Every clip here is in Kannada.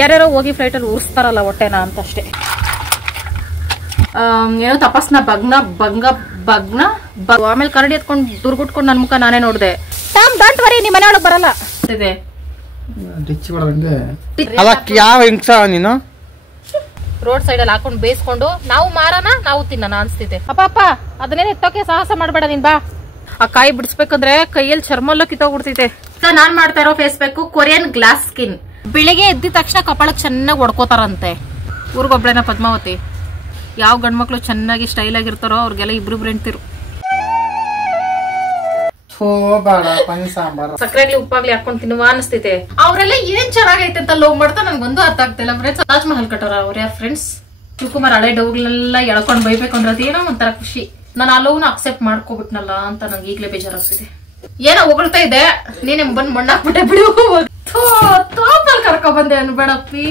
ಯಾರ್ಯಾರೋ ಹೋಗಿ ಫ್ಲೈಟಲ್ಲಿ ಉರಿಸ್ತಾರಲ್ಲ ಹೊಟ್ಟೆನ ಅಂತ ಅಷ್ಟೇ. ಏನೋ ತಪಾಸ್ನ ಬಗ್ನ ಆಮೇಲೆ ಕರಡಿ ಎತ್ಕೊಂಡು ದುರ್ಗುಟ್ಕೊಂಡು ನನ್ನ ಮುಖ ನಾನೇ ನೋಡಿದೆ. ಡೋಂಟ್ ವರಿ, ನಿಮ್ಮ ಮನೆ ಒಳಗೆ ಬರಲ್ಲ. ರೋಡ್ ಸೈಡ್ ಅಲ್ಲಿ ಹಾಕೊಂಡು ಬೇಯಿಸ್ಕೊಂಡು ನಾವು ಮಾರೋಣ, ನಾವು ತಿನ್ನೋಣ ಅನ್ಸ್ತಿದೆ. ಅಪ್ಪ ಅದನ್ನೇನು ಎತ್ತೋಕೆ ಸಾಹಸ ಮಾಡ್ಬೇಡ ನೀನ್ ಬಾ. ಆ ಕಾಯಿ ಬಿಡಿಸ್ಬೇಕಂದ್ರೆ ಕೈಯಲ್ಲಿ ಚರ್ಮಲ್ಲ ಕಿತ್ತೋಗ್ಬಿಡ್ತೈತೆ. ನಾನ್ ಮಾಡ್ತಾ ಇರೋ ಫೇಸ್ ಬೇಕು ಕೊರಿಯನ್ ಗ್ಲಾಸ್ ಸ್ಕಿನ್. ಬೆಳಿಗ್ಗೆ ಎದ್ದಿದ ತಕ್ಷಣ ಕಪಾಳಕ್ಕೆ ಚೆನ್ನಾಗಿ ಹೊಡ್ಕೋತಾರಂತೆ. ಊರ್ಗೊಬ್ಳೇನ ಪದ್ಮಾವತಿ. ಯಾವ ಗಂಡ್ಮಕ್ಳು ಚೆನ್ನಾಗಿ ಸ್ಟೈಲ್ ಆಗಿರ್ತಾರೋ ಅವ್ರಿಗೆಲ್ಲ ಇಬ್ರು ಹೆಂಡ್ತಿರು. ಸಕ್ಕರೆಗ್ಲಿ ಉಪ್ಪಾಗ್ಲಿ ಹಾಕೊಂಡ್ ತಿನ್ನುವ ಅನಿಸ್ತೈತೆ. ಅವ್ರೆಲ್ಲ ಏನ್ ಚೆನ್ನಾಗೈತೆ ಅಂತ ಲವ್ ಮಾಡ್ತಾ ನನ್ಗೊಂದು ಅರ್ಥ ಆಗ್ತಿಲ್ಲ. ಫ್ರೆಂಡ್ಸ್ ತಾಜ್ ಮಹಲ್ ಕಟ್ಟೋರ ಅವ್ರ ಯಾರ ಫ್ರೆಂಡ್ಸ್. ಶಿವಕುಮಾರ್ ಹಳೆ ಡೌಗ್ಲೆಲ್ಲ ಎಳ್ಕೊಂಡ್ ಬೈಬೇಕು ಅಂದ್ರೆ ಅದೇನೋ ಒಂಥರ ಖುಷಿ. ನಾನು ಆ ಲವ್ನ ಅಕ್ಸೆಪ್ಟ್ ಮಾಡ್ಕೋಬಿಟ್ನಲ್ಲ ಅಂತ ನಂಗೆ ಈಗ್ಲೇ ಬೇಜಾರಾಗ್ತಿದೆ. ಏನೋ ಹೊಗಳ್ತಾ ಇದೆ, ನೀನೆ ಬಂದ್ ಮಣ್ಣಾಕ್ಬಿಟ್ಟೆ ಬಿಡು. ತೋಪಲ್ ಕರ್ಕೊ ಬಂದೆ ಅನ್ಬೇಡಪ್ಪಿ.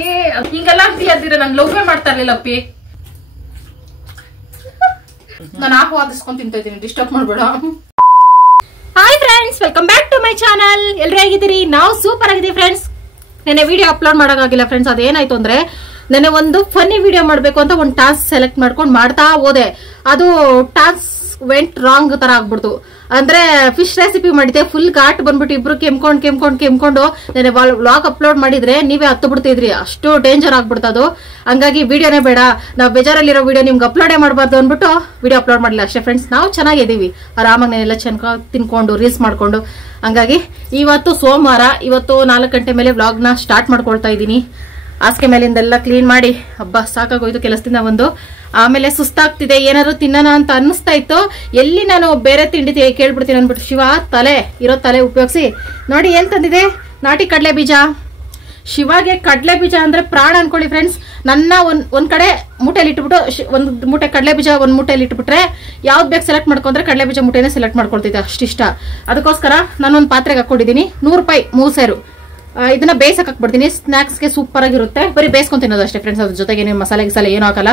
ಹಿಂಗೆಲ್ಲ ಅಂತೀರ, ನನ್ ಲವ್ವೇ ಮಾಡ್ತಾ ಇರ್ಲಿಲ್ಲಪ್ಪಿ. ನಾನು ಆಹ್ವಾದಿಸ್ಕೊಂಡ್ ತಿಂತ ಇದ್ದೀನಿ, ಡಿಸ್ಟರ್ಬ್ ಮಾಡ್ಬೇಡ. Hi friends, welcome back to my channel. ಎಲ್ರು ಹೇಗಿದ್ದೀರಿ? ನಾವು ಸೂಪರ್ ಆಗಿದ್ದೀವಿ ಫ್ರೆಂಡ್ಸ್. ನೆನ್ನೆ ವಿಡಿಯೋ ಅಪ್ಲೋಡ್ ಮಾಡೋಕ್ಕಾಗಿಲ್ಲ ಫ್ರೆಂಡ್ಸ್. ಅದೇನಾಯ್ತು ಅಂದ್ರೆ ನೆನ್ನೆ ಒಂದು ಫನ್ನಿ ವಿಡಿಯೋ ಮಾಡ್ಬೇಕು ಅಂತ ಒಂದು ಟಾಸ್ಕ್ ಸೆಲೆಕ್ಟ್ ಮಾಡ್ಕೊಂಡು ಮಾಡ್ತಾ ಹೋದೆ. ಅದು ಟಾಸ್ಕ್ ವೆಂಟ್ ರಾಂಗ್ ತರ ಆಗ್ಬಿಡ್ತು. ಅಂದ್ರೆ ಫಿಶ್ ರೆಸಿಪಿ ಮಾಡಿದ್ದೆ, ಫುಲ್ ಘಾಟ್ ಬಂದ್ಬಿಟ್ಟು ಇಬ್ರು ಕೆಮ್ಕೊಂಡು ನೆನ್ನೆ ವ್ಲಾಗ್ ಅಪ್ಲೋಡ್ ಮಾಡಿದ್ರೆ ನೀವೇ ಹತ್ತು ಬಿಡ್ತಿದ್ರಿ. ಅಷ್ಟು ಡೇಂಜರ್ ಆಗ್ಬಿಡ್ತದು. ಹಂಗಾಗಿ ವಿಡಿಯೋನೇ ಬೇಡ, ನಾವು ಬೇಜಾರಲ್ಲಿರೋ ವಿಡಿಯೋ ನಿಮ್ಗೆ ಅಪ್ಲೋಡೇ ಮಾಡಬಾರ್ದು ಅಂದ್ಬಿಟ್ಟು ವಿಡಿಯೋ ಅಪ್ಲೋಡ್ ಮಾಡಿಲ್ಲ ಅಷ್ಟೇ ಫ್ರೆಂಡ್ಸ್. ನಾವು ಚೆನ್ನಾಗಿದ್ದೀವಿ, ಆರಾಮಾಗಿ ನಾನೆಲ್ಲ ಚೆನ್ನಾಗಿ ತಿನ್ಕೊಂಡು ರೀಲ್ಸ್ ಮಾಡ್ಕೊಂಡು. ಹಂಗಾಗಿ ಇವತ್ತು ಸೋಮವಾರ, ಇವತ್ತು 4 ಗಂಟೆ ಮೇಲೆ ವ್ಲಾಗ್ನ ಸ್ಟಾರ್ಟ್ ಮಾಡ್ಕೊಳ್ತಾ ಇದ್ದೀನಿ. ಹಾಸಿಗೆ ಮೇಲಿಂದೆಲ್ಲ ಕ್ಲೀನ್ ಮಾಡಿ ಹಬ್ಬ ಸಾಕಾಗೋಯ್ತು ಕೆಲಸದಿಂದ ಬಂದು. ಆಮೇಲೆ ಸುಸ್ತಾಗ್ತಿದೆ, ಏನಾದ್ರು ತಿನ್ನೋಣ ಅಂತ ಅನ್ನಿಸ್ತಾ ಇತ್ತು. ಎಲ್ಲಿ ನಾನು ಬೇರೆ ತಿಂಡಿ ಕೇಳ್ಬಿಡ್ತೀನಿ ಅಂದ್ಬಿಟ್ಟು ಶಿವ ತಲೆ ಉಪಯೋಗಿಸಿ ನೋಡಿ ಏನ್ ತಂದಿದೆ, ನಾಟಿ ಕಡಲೆ ಬೀಜ. ಶಿವಾಗೆ ಕಡಲೆ ಬೀಜ ಅಂದ್ರೆ ಪ್ರಾಣ ಅನ್ಕೊಳ್ಳಿ ಫ್ರೆಂಡ್ಸ್. ನನ್ನ ಒಂದ್ ಕಡೆ ಮೂಟೆಯಲ್ಲಿ ಇಟ್ಬಿಟ್ಟು ಒಂದು ಮೂಟೆ ಕಡಲೆ ಬೀಜ ಒಂದ್ ಮೂಟೆಯಲ್ಲಿ ಇಟ್ಬಿಟ್ರೆ ಯಾವ್ದು ಬೇಕು ಸೆಲೆಕ್ಟ್ ಮಾಡ್ಕೊಂಡ್ರೆ ಕಡಲೆ ಬೀಜ ಮೂಟೆನೇ ಸೆಲೆಕ್ಟ್ ಮಾಡ್ಕೊಳ್ತಿದ್ದೆ, ಅಷ್ಟಿಷ್ಟ. ಅದಕ್ಕೋಸ್ಕರ ನಾನೊಂದು ಪಾತ್ರೆಗೆ ಹಾಕೊಂಡಿದ್ದೀನಿ 100 ರೂಪಾಯಿ 3 ಸೇರು. ಇದನ್ನ ಬೇಯಿಸಕ್ ಹಾಕ್ಬಿಡ್ತೀನಿ. ಸ್ನಾಕ್ಸ್ಗೆ ಸೂಪರ್ ಆಗಿರುತ್ತೆ. ಬರೀ ಬೇಯಿಸ್ಕೊಂಡು ತಿನ್ನೋದು ಅಷ್ಟೇ ಫ್ರೆಂಡ್ಸ್. ಅದ್ರ ಜೊತೆಗೆ ನೀವು ಮಸಾಲೆ ಏನೂ ಹಾಕಲ್ಲ.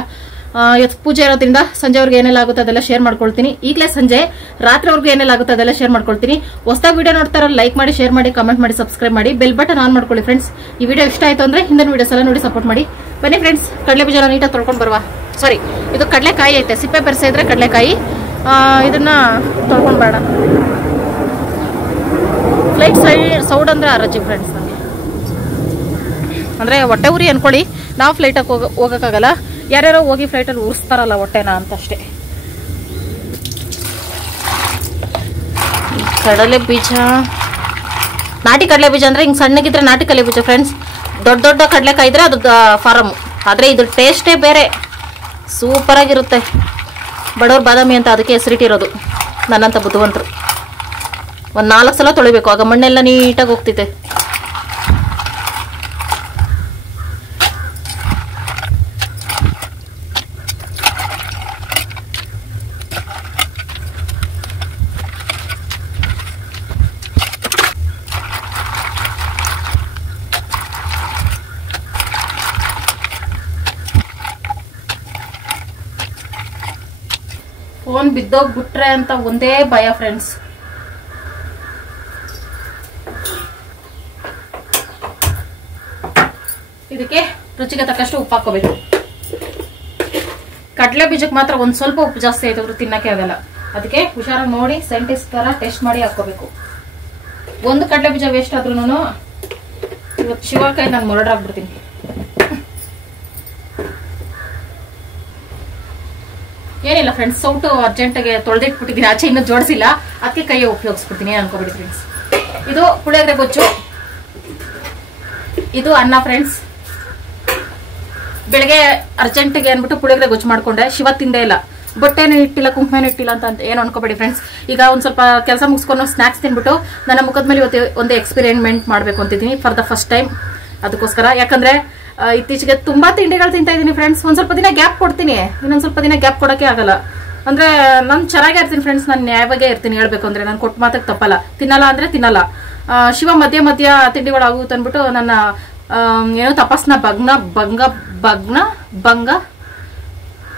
ಇವತ್ತು ಪೂಜೆ ಇರೋದ್ರಿಂದ ಸಂಜೆವರೆಗೆ ಏನೆಲ್ಲ ಆಗುತ್ತೆ ಅದೆಲ್ಲ ಶೇರ್ ಮಾಡ್ಕೊಳ್ತೀನಿ. ಈಗಲೇ ಸಂಜೆ ರಾತ್ರಿವರೆಗೂ ಏನೆಲ್ಲ ಆಗುತ್ತೆ ಅದೆಲ್ಲ ಶೇರ್ ಮಾಡ್ಕೊಳ್ತೀನಿ. ಹೊಸದಾಗಿ ವಿಡಿಯೋ ನೋಡ್ತಾರ ಲೈಕ್ ಮಾಡಿ, ಶೇರ್ ಮಾಡಿ, ಕಮೆಂಟ್ ಮಾಡಿ, ಸಬ್ಸ್ಕ್ರೈಬ್ ಮಾಡಿ, ಬೆಲ್ ಬಟನ್ ಆನ್ ಮಾಡ್ಕೊಳ್ಳಿ ಫ್ರೆಂಡ್ಸ್. ಈ ವಿಡಿಯೋ ಇಷ್ಟ ಆಯ್ತು ಅಂದ್ರೆ ಹಿಂದಿನ ವಿಡಿಯೋಸ್ ಎಲ್ಲ ನೋಡಿ ಸಪೋರ್ಟ್ ಮಾಡಿ. ಬನ್ನಿ ಫ್ರೆಂಡ್ಸ್, ಕಡಲೆ ಬೀಜ ನೀಟಾಗಿ ತೊಳ್ಕೊಂಡು ಬರುವ. ಸಾರಿ, ಇದು ಕಡಲೆಕಾಯಿ ಐತೆ, ಸಿಪ್ಪೆ ಬೆರೆಸ ಇದ್ರೆ ಕಡಲೆಕಾಯಿ. ಇದನ್ನ ತೊಳ್ಕೊಂಡು ಬೇಡ. ಫ್ಲೈಟ್ ಸೌಂಡ್ ಅಂದ್ರೆ ಅರಜಿ ಫ್ರೆಂಡ್ಸ್. ನನಗೆ ಅಂದ್ರೆ ಹೊಟ್ಟೆ ಉರಿ ಅನ್ಕೊಳ್ಳಿ. ನಾವು ಫ್ಲೈಟಾಗಿ ಹೋಗಕ್ಕಾಗಲ್ಲ. ಯಾರ್ಯಾರೋ ಹೋಗಿ ಫ್ಲೈಟಲ್ಲಿ ಉರಿಸ್ತಾರಲ್ಲ ಹೊಟ್ಟೆನ ಅಂತ ಅಷ್ಟೇ. ಕಡಲೆ ಬೀಜ, ನಾಟಿ ಕಡಲೆ ಬೀಜ ಅಂದ್ರೆ ಹಿಂಗೆ ಸಣ್ಣಗಿದ್ರೆ ನಾಟಿ ಕಡಲೆ ಬೀಜ ಫ್ರೆಂಡ್ಸ್. ದೊಡ್ಡ ಕಡಲೆಕಾಯಿ ಇದ್ರೆ ಅದು ಫಾರಮ್. ಆದ್ರೆ ಇದ್ರ ಟೇಸ್ಟೇ ಬೇರೆ, ಸೂಪರ್ ಆಗಿರುತ್ತೆ. ಬಡವ್ರ ಬಾದಾಮಿ ಅಂತ ಅದಕ್ಕೆ ಹೆಸರಿಟ್ಟಿರೋದು. ನನ್ನಂತ ಬುದ್ಧಿವಂತರು ಒಂದು 4 ಸಲ ತೊಳಿಬೇಕು, ಆಗ ಮಣ್ಣೆಲ್ಲ ನೀಟಾಗಿ ಹೋಗ್ತಿದೆ. ಫೋನ್ ಬಿದ್ದೋಗ್ಬಿಟ್ರೆ ಅಂತ ಒಂದೇ ಭಯ ಫ್ರೆಂಡ್ಸ್. ಇದಕ್ಕೆ ರುಚಿಗೆ ತಕ್ಕಷ್ಟು ಉಪ್ಪು ಹಾಕೋಬೇಕು. ಕಡಲೆ ಬೀಜಕ್ಕೆ ಮಾತ್ರ ಒಂದ್ ಸ್ವಲ್ಪ ಉಪ್ಪು ಜಾಸ್ತಿ ಆಯ್ತು, ತಿನ್ನಕ್ಕೆ ಆಗಲ್ಲ. ಅದಕ್ಕೆ ಹುಷಾರಾಗಿ ನೋಡಿ ಸೈಂಟಿಸ್ಟ್ ತರ ಟೆಸ್ಟ್ ಮಾಡಿ ಹಾಕೋಬೇಕು. ಒಂದು ಕಡಲೆ ಬೀಜ ವೇಸ್ಟ್ ಆದ್ರೂ ಇವತ್ತು ಶಿವಕಾಯಿ ನಾನು ಮೊರಡಾಗ್ಬಿಡ್ತೀನಿ. ಏನಿಲ್ಲ ಫ್ರೆಂಡ್ಸ್, ಸೌಟು ಅರ್ಜೆಂಟಾಗೆ ತೊಳೆದಿಟ್ಬಿಟ್ಟಿದ್ದೀನಿ, ಆಚೆ ಇನ್ನೂ ಜೋಡಿಸಿಲ್ಲ, ಅದಕ್ಕೆ ಕೈಯೇ ಉಪಯೋಗಿಸ್ಬಿಡ್ತೀನಿ ಅನ್ಕೋಬಿಡಿ ಫ್ರೆಂಡ್ಸ್. ಇದು ಪುಳಿಯೋಗರೆ ಗೊಜ್ಜು, ಇದು ಅನ್ನ ಫ್ರೆಂಡ್ಸ್. ಬೆಳಗ್ಗೆ ಅರ್ಜೆಂಟಿಗೆ ಅಂದ್ಬಿಟ್ಟು ಪುಳಿಯೋಗರೆ ಗೊಜ್ಜು ಮಾಡ್ಕೊಂಡೆ. ಶಿವ ತಿಂದೇ ಇಲ್ಲ, ಬಟ್ಟೆನೇ ಇಟ್ಟಿಲ್ಲ, ಕುಂಕುಮನೇ ಇಟ್ಟಿಲ್ಲ ಅಂತ ಏನು ಅನ್ಕೋಬೇಡಿ ಫ್ರೆಂಡ್ಸ್. ಈಗ ಒಂದ್ ಸ್ವಲ್ಪ ಕೆಲಸ ಮುಗಿಸ್ಕೊಂಡು ಸ್ನಾಕ್ಸ್ ತಿನ್ಬಿಟ್ಟು ನನ್ನ ಮುಖದ ಮೇಲೆ ಇವತ್ತು ಒಂದು ಎಕ್ಸ್ಪೆರಿಮೆಂಟ್ ಮಾಡ್ಬೇಕು ಅಂತಿದ್ದೀನಿ ಫಾರ್ ದ ಫಸ್ಟ್ ಟೈಮ್. ಅದಕ್ಕೋಸ್ಕರ, ಯಾಕಂದ್ರೆ ಇತ್ತೀಚೆಗೆ ತುಂಬಾ ತಿಂಡಿಗಳು ತಿಂತಾ ಇದೀನಿ ಫ್ರೆಂಡ್ಸ್. ಒಂದ್ ಸ್ವಲ್ಪ ದಿನ ಗ್ಯಾಪ್ ಕೊಡ್ತೀನಿ, ಇನ್ನೊಂದ್ ಸ್ವಲ್ಪ ದಿನ ಗ್ಯಾಪ್ ಕೊಡಕ್ಕೆ ಆಗಲ್ಲ. ಅಂದ್ರೆ ನಾನು ಚೆನ್ನಾಗೇ ಇರ್ತೀನಿ ಫ್ರೆಂಡ್ಸ್, ನಾನು ನ್ಯಾಯವಾಗೇ ಇರ್ತೀನಿ. ಹೇಳ್ಬೇಕು ಅಂದ್ರೆ ನಾನು ಕೊಟ್ಟು ಮಾತಕ್ಕೆ ತಪ್ಪಲ್ಲ. ತಿನ್ನಲ್ಲ ಅಂದ್ರೆ ತಿನ್ನಲ್ಲ. ಶಿವ ಮಧ್ಯ ತಿಂಡಿಗಳು ಆಗುತ್ತೆ ಅಂದ್ಬಿಟ್ಟು ನನ್ನ ಏನೋ ತಪಾಸ್ನ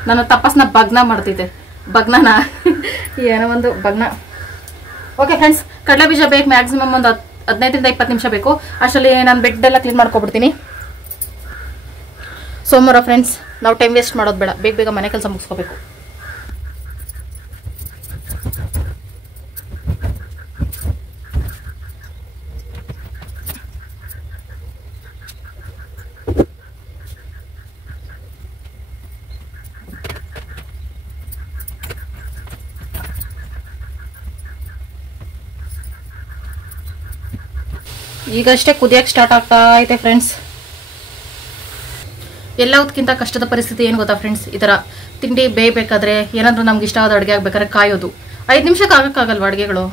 ನಾನು ತಪಾಸ್ನ ಭಗ್ನ ಮಾಡ್ತಿದ್ದೆ. ಭಗ್ನನ ಏನೋ ಒಂದು ಭಗ್ನ. ಓಕೆ ಫ್ರೆಂಡ್ಸ್, ಕಡಲೆ ಬೀಜ ಬೇಕು ಮ್ಯಾಕ್ಸಿಮಮ್ ಒಂದು 15 ರಿಂದ 20 ನಿಮಿಷ ಬೇಕು. ಅಷ್ಟರಲ್ಲಿ ನಾನು ಬೆಡ್ ಎಲ್ಲ ಕ್ಲೀನ್ ಮಾಡ್ಕೊಬಿಡ್ತೀನಿ. ಸೋಮವಾರ ಫ್ರೆಂಡ್ಸ್ ನಾವು ಟೈಮ್ ವೇಸ್ಟ್ ಮಾಡೋದು ಬೇಡ, ಬೇಗ ಬೇಗ ಮನೆ ಕೆಲಸ ಮುಗಿಸ್ಕೋಬೇಕು. ಈಗಷ್ಟೇ ಕುದಿಯಕ್ಕೆ ಸ್ಟಾರ್ಟ್ ಆಗ್ತಾ ಐತೆ ಫ್ರೆಂಡ್ಸ್. ಎಲ್ಲದಕ್ಕಿಂತ ಕಷ್ಟದ ಪರಿಸ್ಥಿತಿ ಏನು ಗೊತ್ತಾ ಫ್ರೆಂಡ್ಸ್, ಈ ಥರ ತಿಂಡಿ ಬೇಯಬೇಕಾದ್ರೆ ಏನಾದರೂ ನಮ್ಗೆ ಇಷ್ಟ ಆದ ಅಡುಗೆ ಆಗ್ಬೇಕಾದ್ರೆ ಕಾಯೋದು. 5 ನಿಮಿಷಕ್ಕೆ ಆಗಕ್ಕಾಗಲ್ವ ಅಡುಗೆಗಳು?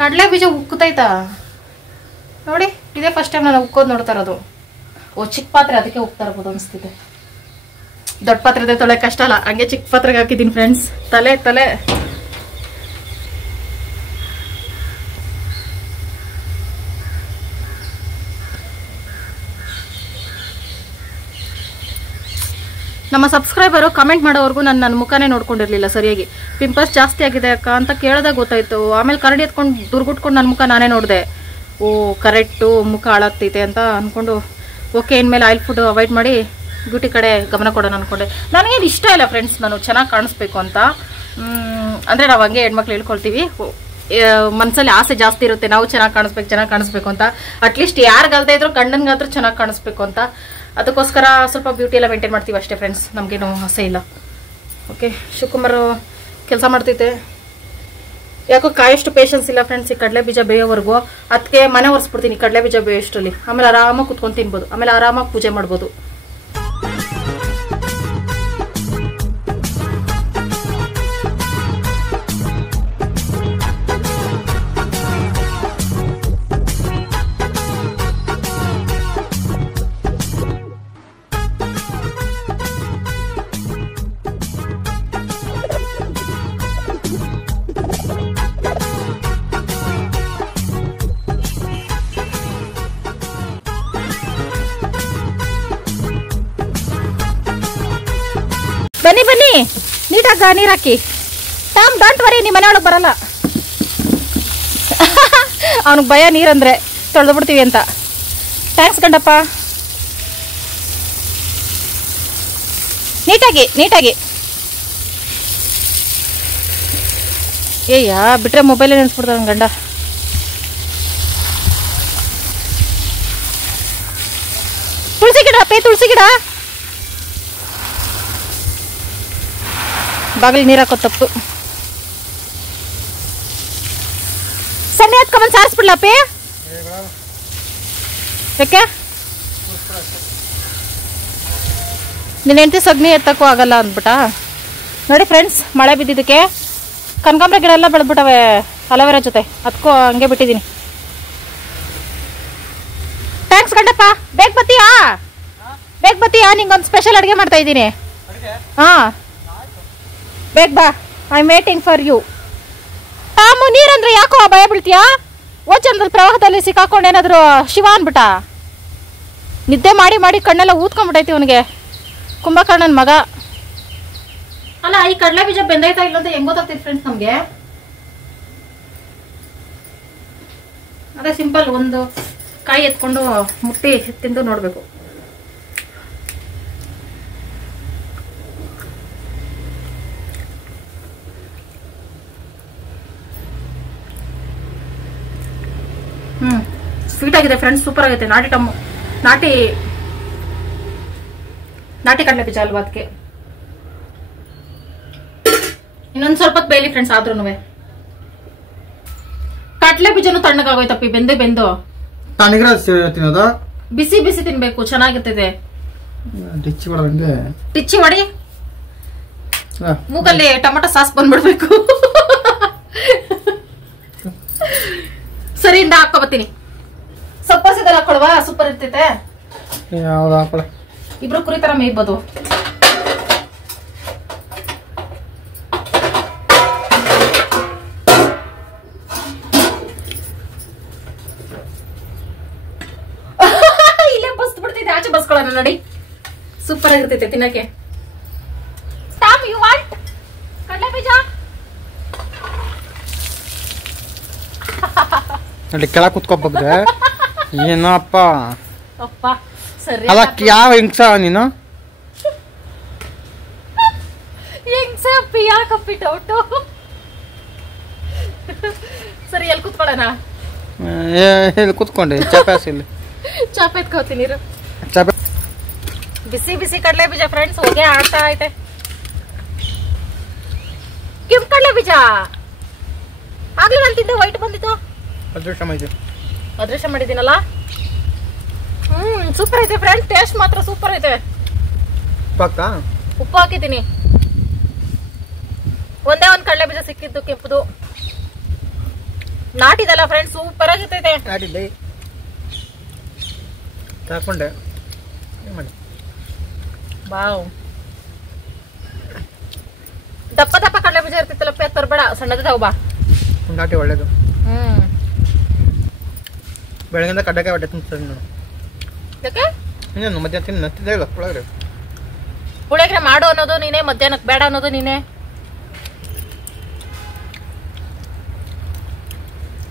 ಕಡಲೆ ಬೀಜ ಉಕ್ಕುತ್ತೈತಾ ನೋಡಿ, ಇದೇ ಫಸ್ಟ್ ಟೈಮ್ ನಾನು ಉಕ್ಕೋದು ನೋಡ್ತಾ ಇರೋದು. ಚಿಕ್ಕ ಪಾತ್ರೆ ಅದಕ್ಕೆ ಉಕ್ತಾ ಇರ್ಬೋದು ಅನಿಸ್ತಿದೆ. ದೊಡ್ಡ ಪಾತ್ರೆ ತೊಳೆ ಕಷ್ಟ ಅಲ್ಲ, ಹಂಗೆ ಚಿಕ್ಕ ಪಾತ್ರೆಗೆ ಹಾಕಿದ್ದೀನಿ ಫ್ರೆಂಡ್ಸ್. ತಲೆ ನಮ್ಮ ಸಬ್ಸ್ಕ್ರೈಬರು ಕಮೆಂಟ್ ಮಾಡೋವರೆಗೂ ನನ್ನ ಮುಖನೇ ನೋಡ್ಕೊಂಡಿರಲಿಲ್ಲ ಸರಿಯಾಗಿ. ಪಿಂಪಲ್ಸ್ ಜಾಸ್ತಿ ಆಗಿದೆ ಅಕ್ಕ ಅಂತ ಕೇಳಿದಾಗ ಗೊತ್ತಾಯ್ತು. ಆಮೇಲೆ ಕರಡಿ ಎತ್ಕೊಂಡು ದುರ್ಗುಟ್ಕೊಂಡು ನನ್ನ ಮುಖ ನಾನೇ ನೋಡಿದೆ. ಓ ಕರೆಕ್ಟು, ಮುಖ ಹಾಳಾಗ್ತೈತೆ ಅಂತ ಅಂದ್ಕೊಂಡು ಓಕೆ ಇನ್ಮೇಲೆ ಆಯಿಲ್ ಫುಡ್ ಅವಾಯ್ಡ್ ಮಾಡಿ ಬ್ಯೂಟಿ ಕಡೆ ಗಮನ ಕೊಡೋಣ ಅಂದ್ಕೊಂಡೆ. ನನಗೇನು ಇಷ್ಟ ಇಲ್ಲ ಫ್ರೆಂಡ್ಸ್, ನಾನು ಚೆನ್ನಾಗಿ ಕಾಣಿಸ್ಬೇಕು ಅಂತ. ಅಂದರೆ ನಾವು ಹಂಗೆ ಹೆಣ್ಮಕ್ಳು ಹೇಳ್ಕೊಳ್ತೀವಿ, ಮನಸ್ಸಲ್ಲಿ ಆಸೆ ಜಾಸ್ತಿ ಇರುತ್ತೆ, ನಾವು ಚೆನ್ನಾಗಿ ಕಾಣಿಸ್ಬೇಕು ಅಂತ. ಅಟ್ಲೀಸ್ಟ್ ಯಾರಿಗಲ್ದೇ ಇದ್ರು ಗಂಡನ್ಗಾದ್ರೂ ಚೆನ್ನಾಗಿ ಕಾಣಿಸ್ಬೇಕು ಅಂತ. ಅದಕ್ಕೋಸ್ಕರ ಸ್ವಲ್ಪ ಬ್ಯೂಟಿ ಎಲ್ಲ ಮೇಂಟೈನ್ ಮಾಡ್ತೀವಿ ಅಷ್ಟೇ ಫ್ರೆಂಡ್ಸ್, ನಮಗೇನು ಆಸೆ ಇಲ್ಲ. ಓಕೆ, ಶಿವಕುಮಾರ್ ಕೆಲಸ ಮಾಡ್ತೈತೆ. ಯಾಕೋ ಕಾಯಷ್ಟು ಪೇಷನ್ಸ್ ಇಲ್ಲ ಫ್ರೆಂಡ್ಸ್ ಈ ಕಡಲೆ ಬೀಜ ಬೇಯೋವರೆಗೂ. ಅದಕ್ಕೆ ಮನೆ ಒರೆಸ್ಬಿಡ್ತೀನಿ ಕಡಲೆ ಬೀಜ ಬೇಯೋಷ್ಟರಲ್ಲಿ. ಆಮೇಲೆ ಆರಾಮಾಗಿ ಕುತ್ಕೊಂಡು ತಿನ್ಬೋದು, ಆಮೇಲೆ ಆರಾಮಾಗಿ ಪೂಜೆ ಮಾಡ್ಬೋದು. ಬನ್ನಿ ನೀಟಾಗ ನೀರು ಹಾಕಿ. ಟಾಮ್ ಡೋಂಟ್ ವರಿ, ನಿಮ್ಮ ಮನೆಯೊಳಗೆ ಬರಲ್ಲ. ಅವನಿಗೆ ಭಯ ನೀರಂದ್ರೆ, ತೊಳೆದು ಬಿಡ್ತೀವಿ ಅಂತ. ಥ್ಯಾಂಕ್ಸ್ ಗಂಡಪ್ಪ. ನೀಟಾಗಿ ಏಯ್ಯ ಬಿಟ್ರೆ ಮೊಬೈಲೇ ನೆನೆಸ್ಬಿಡ್ತಾವ ನನ್ನ ಗಂಡ. ತುಳಸಿ ಗಿಡ ಬಾಗಿಲಿಗೆ ನೀರು ಹಾಕೋ ತಪ್ಪು. ಸಣ್ಣ ಎತ್ಕೊಂಬಂದು ಸಾರಿಸ್ಬಿಡ್ಲಪ್ಪಿ. ಯಾಕೆ ನಿನ್ನ ಹೆಂಡತಿ ಸಗಣಿ ಎತ್ತಕ್ಕೂ ಆಗಲ್ಲ ಅಂದ್ಬಿಟ್ಟ. ನೋಡಿ ಫ್ರೆಂಡ್ಸ್, ಮಳೆ ಬಿದ್ದಿದ್ದಕ್ಕೆ ಕನಕಾಂಬರ ಗಿಡ ಎಲ್ಲ ಬೆಳೆದ್ಬಿಟ್ಟವೆ ಅಲೋವೆರಾ ಜೊತೆ, ಅದಕ್ಕೂ ಹಂಗೆ ಬಿಟ್ಟಿದ್ದೀನಿ. ಥ್ಯಾಂಕ್ಸ್ ಗಂಡಪ್ಪ. ಬೇಗ ಬತ್ತೀಯಾ? ನಿಂಗೊಂದು ಸ್ಪೆಷಲ್ ಅಡುಗೆ ಮಾಡ್ತಾ ಇದ್ದೀನಿ. ಹಾಂ ಬೇಗ ಬಾ, I am waiting for you. Tom ನೀರಂದ್ರೆ ಯಾಕೋ ಭಯ ಬೀಳ್ತೀಯಾ? ಓಚಂದ್ರಲ್ಲಿ ಪ್ರವಾಹದಲ್ಲಿ ಸಿಕ್ಕಾಕೊಂಡು ಏನಾದರೂ ಶಿವ ಅಂದ್ಬಿಟ್ಟ. ನಿದ್ದೆ ಮಾಡಿ ಕಣ್ಣೆಲ್ಲ ಊದ್ಕೊಂಡ್ಬಿಟ್ಟೈತಿ ಅವನಿಗೆ, ಕುಂಭಕರ್ಣನ ಮಗ. ಅಲ್ಲ ಈ ಕಡಲೆ ಬೀಜ ಬೆಂದೈತಾ ಇಲ್ಲ ಅಂತ ಹೆಂಗ್ ಗೊತ್ತಾಗ್ತೈತಿ ಫ್ರೆಂಡ್ಸ್ ನಮಗೆ? ಅದೇ ಸಿಂಪಲ್, ಒಂದು ಕಾಯಿ ಎತ್ಕೊಂಡು ಮುಟ್ಟಿ ತಿಂದು ನೋಡಬೇಕು. ಸ್ವೀಟ್ ಆಗಿದೆ ಫ್ರೆಂಡ್ಸ್, ಸೂಪರ್ ಆಗೈತೆ. ನಾಟಿ ಕಡಲೆ ಬೀಜ ಅಲ್ವಾ, ಅದಕ್ಕೆ ಇನ್ನೊಂದು ಸ್ವಲ್ಪ ಬೇಲಿ ಫ್ರೆಂಡ್ಸ್. ಆದ್ರೂ ಕಡಲೆ ಬೀಜನು ತಣ್ಣಗಾಗೋಯ್ತಪ್ಪಿ, ಬೆಂದು ಬಿಸಿ ತಿನ್ಬೇಕು, ಚೆನ್ನಾಗಿರ್ತದೆ. ಟಿಚ್ಚಿ ಮಾಡಿ ಮೂಗಲ್ಲಿ ಟೊಮೆಟೊ ಸಾಸ್ ಬಂದ್ಬಿಡ್ಬೇಕು. ಸರಿಯಿಂದ ಹಾಕೋಬತ್ತೀನಿ. ಸೊಪ್ಪ ಸಿಗಲ್ಲ ಹಾಕೊಳ್ವಾ, ಸೂಪರ್ ಇರ್ತೈತೆ. ಇಬ್ರು ಕುರಿ ತರ ಮೇಯ್ಬೋದು. ಇಲ್ಲೇ ಬಸ್ ಬಿಡ್ತೈತೆ, ಆಚೆ ಬಸ್ಕೊಳ್ಳೋಣ ನೋಡಿ. ಸೂಪರ್ ಆಗಿರ್ತೈತೆ ತಿನ್ನಕ್ಕೆ. ಟಾಮ್ ಯು ವಾಂಟ್ ಕಡಲೆ ಬೀಜ? ಅಲ್ಲಿ ಕೆಳಗೆ ಕುತ್ಕೋಬಹುದು. ಏನಪ್ಪ ಅಪ್ಪ ಸರಿ ಅಲ್ಲ ಯಾವ ಹಿಂಗ್ಸ ನೀನು ಹೆಂಗ್ಸಪ್ಪಿ ಯಾಕಪ್ಪಿ ಡೌಟು ಸರಿ ಎಲ್ಲಿ ಕೂತ್ಕೊಳ್ಳೋಣ ಇಲ್ಲಿ ಕೂತ್ಕೊಂಡೆ ಚಾಪಾಸಿಲ್ಲಿ ಚಾಪ್ ಎತ್ಕೋತೀನಿ ನೀರು ಚಾಪ ಬಿಸಿ ಬಿಸಿ ಕಡಲೆ ಬೀಜ ಫ್ರೆಂಡ್ಸ್ ಹೋಗಿ ಆಡ್ತಾ ಐತೆ ಕೆಂಪು ಕಡಲೆ ಬೀಜ ಆಗ್ಲೇ ನಾನು ತಿಂದೆ ವೈಟ್ ಬಂದಿತ್ತು ಅದೃಷ್ಟ ಮಾಡಿದ್ದೀನಲ್ಲ ಸೂಪರ್ ಐತೆ ಫ್ರೆಂಡ್ಸ್ ಟೇಸ್ಟ್ ಮಾತ್ರ ಸೂಪರ್ ಐತೆ ಉಪ್ಪು ಹಾಕಿದ್ದೀನಿ ಒಂದೇ ಒಂದ್ ಕಡಲೆ ಬೀಜ ಸಿಕ್ಕಿದ್ದು ಕೆಂಪುದು ನಾಟಿದಲ್ಲ ಫ್ರೆಂಡ್ಸ್ ಸೂಪರ್ ಆಗಿರ್ತೈತೆ ಹಾಕೊಂಡೆ ವಾವ್ ದಪ್ಪ ದಪ್ಪ ಕಡಲೆ ಬೀಜ ಇರ್ತಿತ್ತಲ್ಲ ಪೇತ್ ತರಬೇಡ ಸಣ್ಣದಾವ ಬಾ ನಾಟಿ ಒಳ್ಳೇದು ಬೆಳಗಿಂದ ಕಡ್ಡಕಾಯಿ ಹೊಟ್ಟೆ ತಿಂತೀನಿ ನಾನು ಯಾಕೆ ಇನ್ನೇನು ಮಧ್ಯಾಹ್ನ ತಿಂದು ನತ್ತಿದೆ ಇಲ್ಲ ಪುಳಗ್ರೆ ಪುಳಿಯೋಗರೆ ಮಾಡು ಅನ್ನೋದು ನೀನೇ ಮಧ್ಯಾಹ್ನಕ್ಕೆ ಬೇಡ ಅನ್ನೋದು ನೀನೇ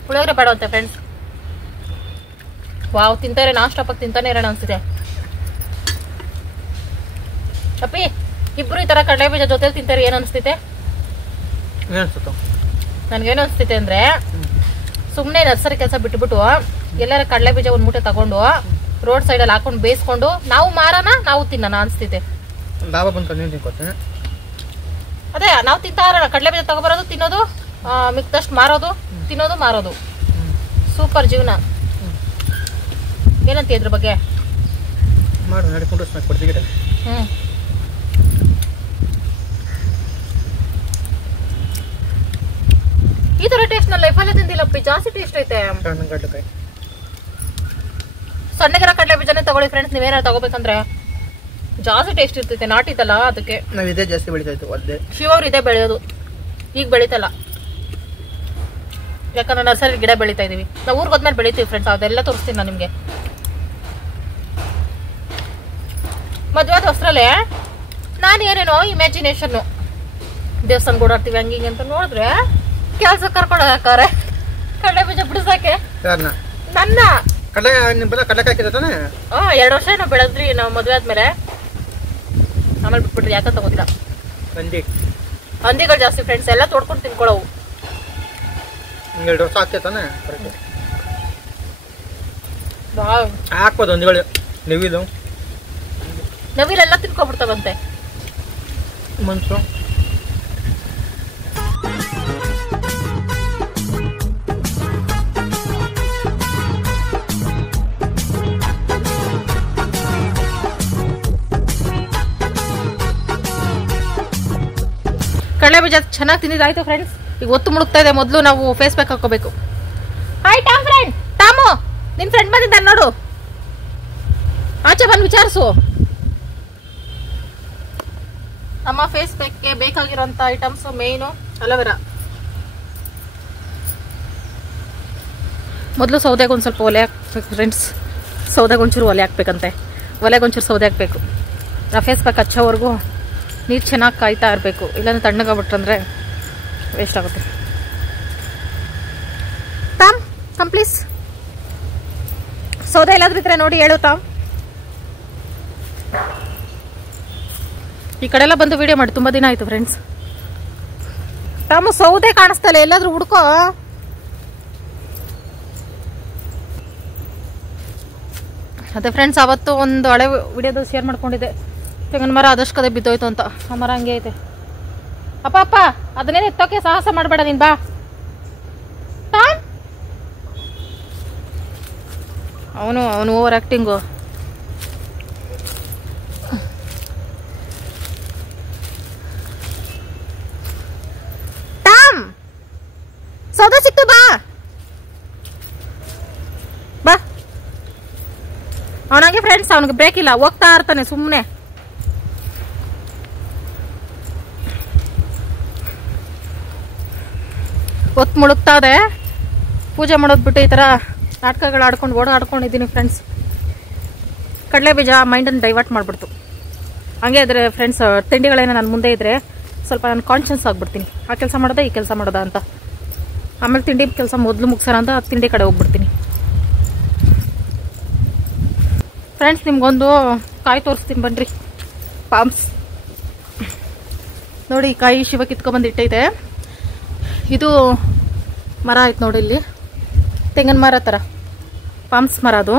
ಪುಳಿಯೋಗರೆ ಬೇಡ ಅಂತೆ ಫ್ರೆಂಡ್ಸ್ ವಾವ್ ತಿಂತಾರೆ ನಾನ್ ಸ್ಟಾಪ್ ಆಗಿ ತಿಂತಾನೆ ಇರೋಣ ಅನ್ಸಿದೆ ಅಪ್ಪಿ ಇಬ್ರು ಈ ತರ ಕಡಲೆ ಬೀಜ ಜೊತೆ ತಿಂತಾರೆ ಏನ್ ಅನ್ಸ್ತೈತೆ ನನ್ಗೇನು ಅನ್ಸ್ತೈತೆ ಅಂದ್ರೆ ಸುಮ್ನೆ ನರ್ಸರಿ ಕೆಲಸ ಬಿಟ್ಬಿಟ್ಟು ಎಲ್ಲಾರ ಕಡಲೆ ಬೀಜ ಒಂದ್ ಮೂಟೆ ತಗೊಂಡು ರೋಡ್ ಸೈಡ್ ಅಲ್ಲಿ ಹಾಕೊಂಡು ಬೇಯಿಸ್ಕೊಂಡು ನಾವು ಮಾರೋಣ ನಾವು ತಿನ್ನೋಣ ಅನ್ಸ್ತೈತೆ ಲಾಭ ಬಂತು ಅದೇ ನಾವು ತಿಂತಾ ಇರೋಣ ಕಡಲೆ ಬೀಜ ತಗೊಬರೋದು ತಿನ್ನೋದು ಮಿಕ್ದಷ್ಟು ಮಾರೋದು ತಿನ್ನೋದು ಮಾರೋದು ಸೂಪರ್ ಜೀವನ ಏನಂತ ಇದ್ರ ಬಗ್ಗೆ ಮಾಡು ನಡಿಕೊಂಡು ಕೊಡ್ತೀವಿ ಈ ತರ ಟೇಸ್ಟ್ ನ ಲೈಫಲ್ಲೇ ತಿಂದಿಲ್ಲಪ್ಪಿ ಜಾಸ್ತಿ ಟೇಸ್ಟ್ ಐತೆ ಸಣ್ಣಗಿರೋ ಕಡಲೆ ಬೀಜನೇ ತಗೊಳ್ಳಿ ಫ್ರೆಂಡ್ಸ್ ನೀವೇನಾರು ತಗೋಬೇಕಂದ್ರೆ ಜಾಸ್ತಿ ಟೇಸ್ಟ್ ಇರ್ತೈತೆ ನಾಟಿದಲ್ಲ ಅದಕ್ಕೆ ನಾವು ಇದೇ ಜಾಸ್ತಿ ಬೆಳೀತಾ ಇತ್ತು ಅದೇ ಶಿವವ್ರು ಇದೇ ಬೆಳೆಯೋದು ಈಗ ಬೆಳೀತಲ್ಲ ಯಾಕಂದ್ರೆ ನರ್ಸರಿ ಗಿಡ ಬೆಳೀತಾ ಇದೀವಿ ನಾವು ಊರಿಗೆ ಹೋದ್ಮೇಲೆ ಬೆಳಿತೀವಿ ಫ್ರೆಂಡ್ಸ್ ಅದೆಲ್ಲ ತೋರಿಸ್ತೀನಿ ನಾನು ನಿಮ್ಗೆ ಮದ್ವೆ ಹೊಸರಲ್ಲೇ ನಾನು ಏನೇನೋ ಇಮ್ಯಾಜಿನೇಷನ್ ದೇವಸ್ಥಾನ ಓಡಾಡ್ತೀವಿ ಹಂಗೆ ಹಿಂಗೆ ಅಂತ ನೋಡಿದ್ರೆ ಕೆಲ್ಸ ಕರ್ಕೊಂಡು ಹಾಕಾರೆ ಕಡಲೆ ಬೀಜ ಬಿಡಿಸಾಕೆ ನನ್ನ ಕಡಲೆಕಾಯಿ 2 ವರ್ಷ ನಾವು ಬೆಳೆದ್ರಿ ನಾವು ಮದ್ವೆ ಆದ್ಮೇಲೆ ಆಮೇಲೆ ಬಿಟ್ಬಿಟ್ರಿ ಯಾಕಂತ ಗೊತ್ತಿಲ್ಲ ಹಂದಿಗಳು ಜಾಸ್ತಿ ಫ್ರೆಂಡ್ಸ್ ಎಲ್ಲ ತೋಡ್ಕೊಂಡು ತಿನ್ಕೊಳ್ಳವು 2 ವರ್ಷ ಆಗ್ತೈತಾನೆ ಹಾಕ್ಬೋದು ಹಂದಿಗಳು ನವಿಲೆಲ್ಲ ತಿನ್ಕೊಬಿಡ್ತಾವಂತೆ ಮನ್ಸು ಕಡಲೆ ಬೀಜ ಚೆನ್ನಾಗಿ ತಿಂದಿದ್ದಾಯ್ತು ಫ್ರೆಂಡ್ಸ್ ಈಗ ಒತ್ತು ಮುಳುಗ್ತಾ ಇದೆ ಮೊದಲು ನಾವು ಫೇಸ್ ಪ್ಯಾಕ್ ಹಾಕೋಬೇಕು ಹಾಯ್ ಟಾಮ್ ಫ್ರೆಂಡ್ ಟಾಮು ನಿನ್ ಫ್ರೆಂಡ್ ಬಂದಿದ್ದ ನೋಡು ಆಚೆ ಬಂದು ವಿಚಾರಿಸು ನಮ್ಮ ಫೇಸ್ ಪ್ಯಾಕ್ಗೆ ಬೇಕಾಗಿರೋಂಥ ಐಟಮ್ಸ್ ಮೇಯ್ನು ಅಲೋವೆರಾ ಮೊದಲು ಸೌದೆಗೆ ಒಂದು ಸ್ವಲ್ಪ ಒಲೆ ಹಾಕ್ಬೇಕು ಫ್ರೆಂಡ್ಸ್ ಸೌದೆಗೆ ಒಂಚೂರು ಒಲೆ ಹಾಕ್ಬೇಕಂತೆ ಒಲೆಗೆ ಒಂಚೂರು ಸೌದೆ ಹಾಕಬೇಕು ಆ ಫೇಸ್ ಪ್ಯಾಕ್ ಹಚ್ಚೋವರೆಗೂ ನೀರು ಚೆನ್ನಾಗಿ ಕಾಯ್ತಾ ಇರಬೇಕು ಇಲ್ಲಾಂದ್ರೆ ತಣ್ಣಗಾಗ್ಬಿಟ್ರಂದ್ರೆ ವೇಸ್ಟ್ ಆಗುತ್ತೆ ತಾಮ್ ಪ್ಲೀಸ್ ಸೌದೆ ಎಲ್ಲಾದ್ರೂ ಇದ್ರೆ ನೋಡಿ ಹೇಳು ತಾಮ್ ಈ ಕಡೆ ಎಲ್ಲ ಬಂದು ವಿಡಿಯೋ ಮಾಡಿ ತುಂಬಾ ದಿನ ಆಯ್ತು ಫ್ರೆಂಡ್ಸ್ ತಾಮು ಸೌದೆ ಕಾಣಿಸ್ತಲ್ಲ ಎಲ್ಲಾದ್ರೂ ಹುಡ್ಕೋ ಅದೇ ಫ್ರೆಂಡ್ಸ್ ಅವತ್ತು ಒಂದು ಹಳೆ ವಿಡಿಯೋದ ಶೇರ್ ಮಾಡ್ಕೊಂಡಿದ್ದೆ ತೆಂಗಿನ ಮರ ಆದಷ್ಟು ಕದೆ ಬಿದ್ದೋಯ್ತು ಅಂತ ಆ ಮರ ಹಂಗೆ ಐತೆ ಅಪ್ಪ ಅದನ್ನೇನು ಎತ್ತೋಕೆ ಸಾಹಸ ಮಾಡಬೇಡ ನೀನ್ ಬಾ ಅವನು ಓವರ್ ಆಕ್ಟಿಂಗು ಟಾಮ್ ಸೌದೆ ಸಿಕ್ತು ಬಾ ಅವನಿಗೆ ಫ್ರೆಂಡ್ಸ್ ಅವನಿಗೆ ಬ್ರೇಕ್ ಇಲ್ಲ ಹೋಗ್ತಾ ಇರ್ತಾನೆ ಸುಮ್ಮನೆ ಹೊತ್ತು ಮುಳುಗ್ತಾ ಇದೆ ಪೂಜೆ ಮಾಡೋದು ಬಿಟ್ಟು ಈ ಥರ ನಾಟಕಗಳು ಆಡ್ಕೊಂಡು ಓಡಾಡ್ಕೊಂಡಿದ್ದೀನಿ ಫ್ರೆಂಡ್ಸ್ ಕಡಲೆ ಬೀಜ ಮೈಂಡನ್ನು ಡೈವರ್ಟ್ ಮಾಡಿಬಿಡ್ತು ಹಂಗೆ ಇದ್ರೆ ಫ್ರೆಂಡ್ಸ್ ತಿಂಡಿಗಳೇನೋ ನನ್ನ ಮುಂದೆ ಇದ್ದರೆ ಸ್ವಲ್ಪ ನಾನು ಕಾನ್ಷಿಯಸ್ ಆಗಿಬಿಡ್ತೀನಿ ಆ ಕೆಲಸ ಮಾಡೋದಾ ಈ ಕೆಲಸ ಮಾಡೋದಾ ಅಂತ. ಆಮೇಲೆ ತಿಂಡಿ ಕೆಲಸ ಮೊದಲು ಮುಗಿಸೋಣ ಅಂತ ತಿಂಡಿ ಕಡೆ ಹೋಗ್ಬಿಡ್ತೀನಿ. ಫ್ರೆಂಡ್ಸ್ ನಿಮ್ಗೊಂದು ಕಾಯಿ ತೋರಿಸ್ತೀನಿ ಬನ್ರಿ. ಪಾಮ್ಸ್ ನೋಡಿ, ಕಾಯಿ ಶಿವ ಕಿತ್ಕೊಂಡ್ಬಂದು ಇಟ್ಟೈತೆ. ಇದು ಮರ ಆಯ್ತು ನೋಡಿ, ಇಲ್ಲಿ ತೆಂಗಿನ ಮರ ಥರ ಪಾಮ್ಸ್ ಮರ. ಅದು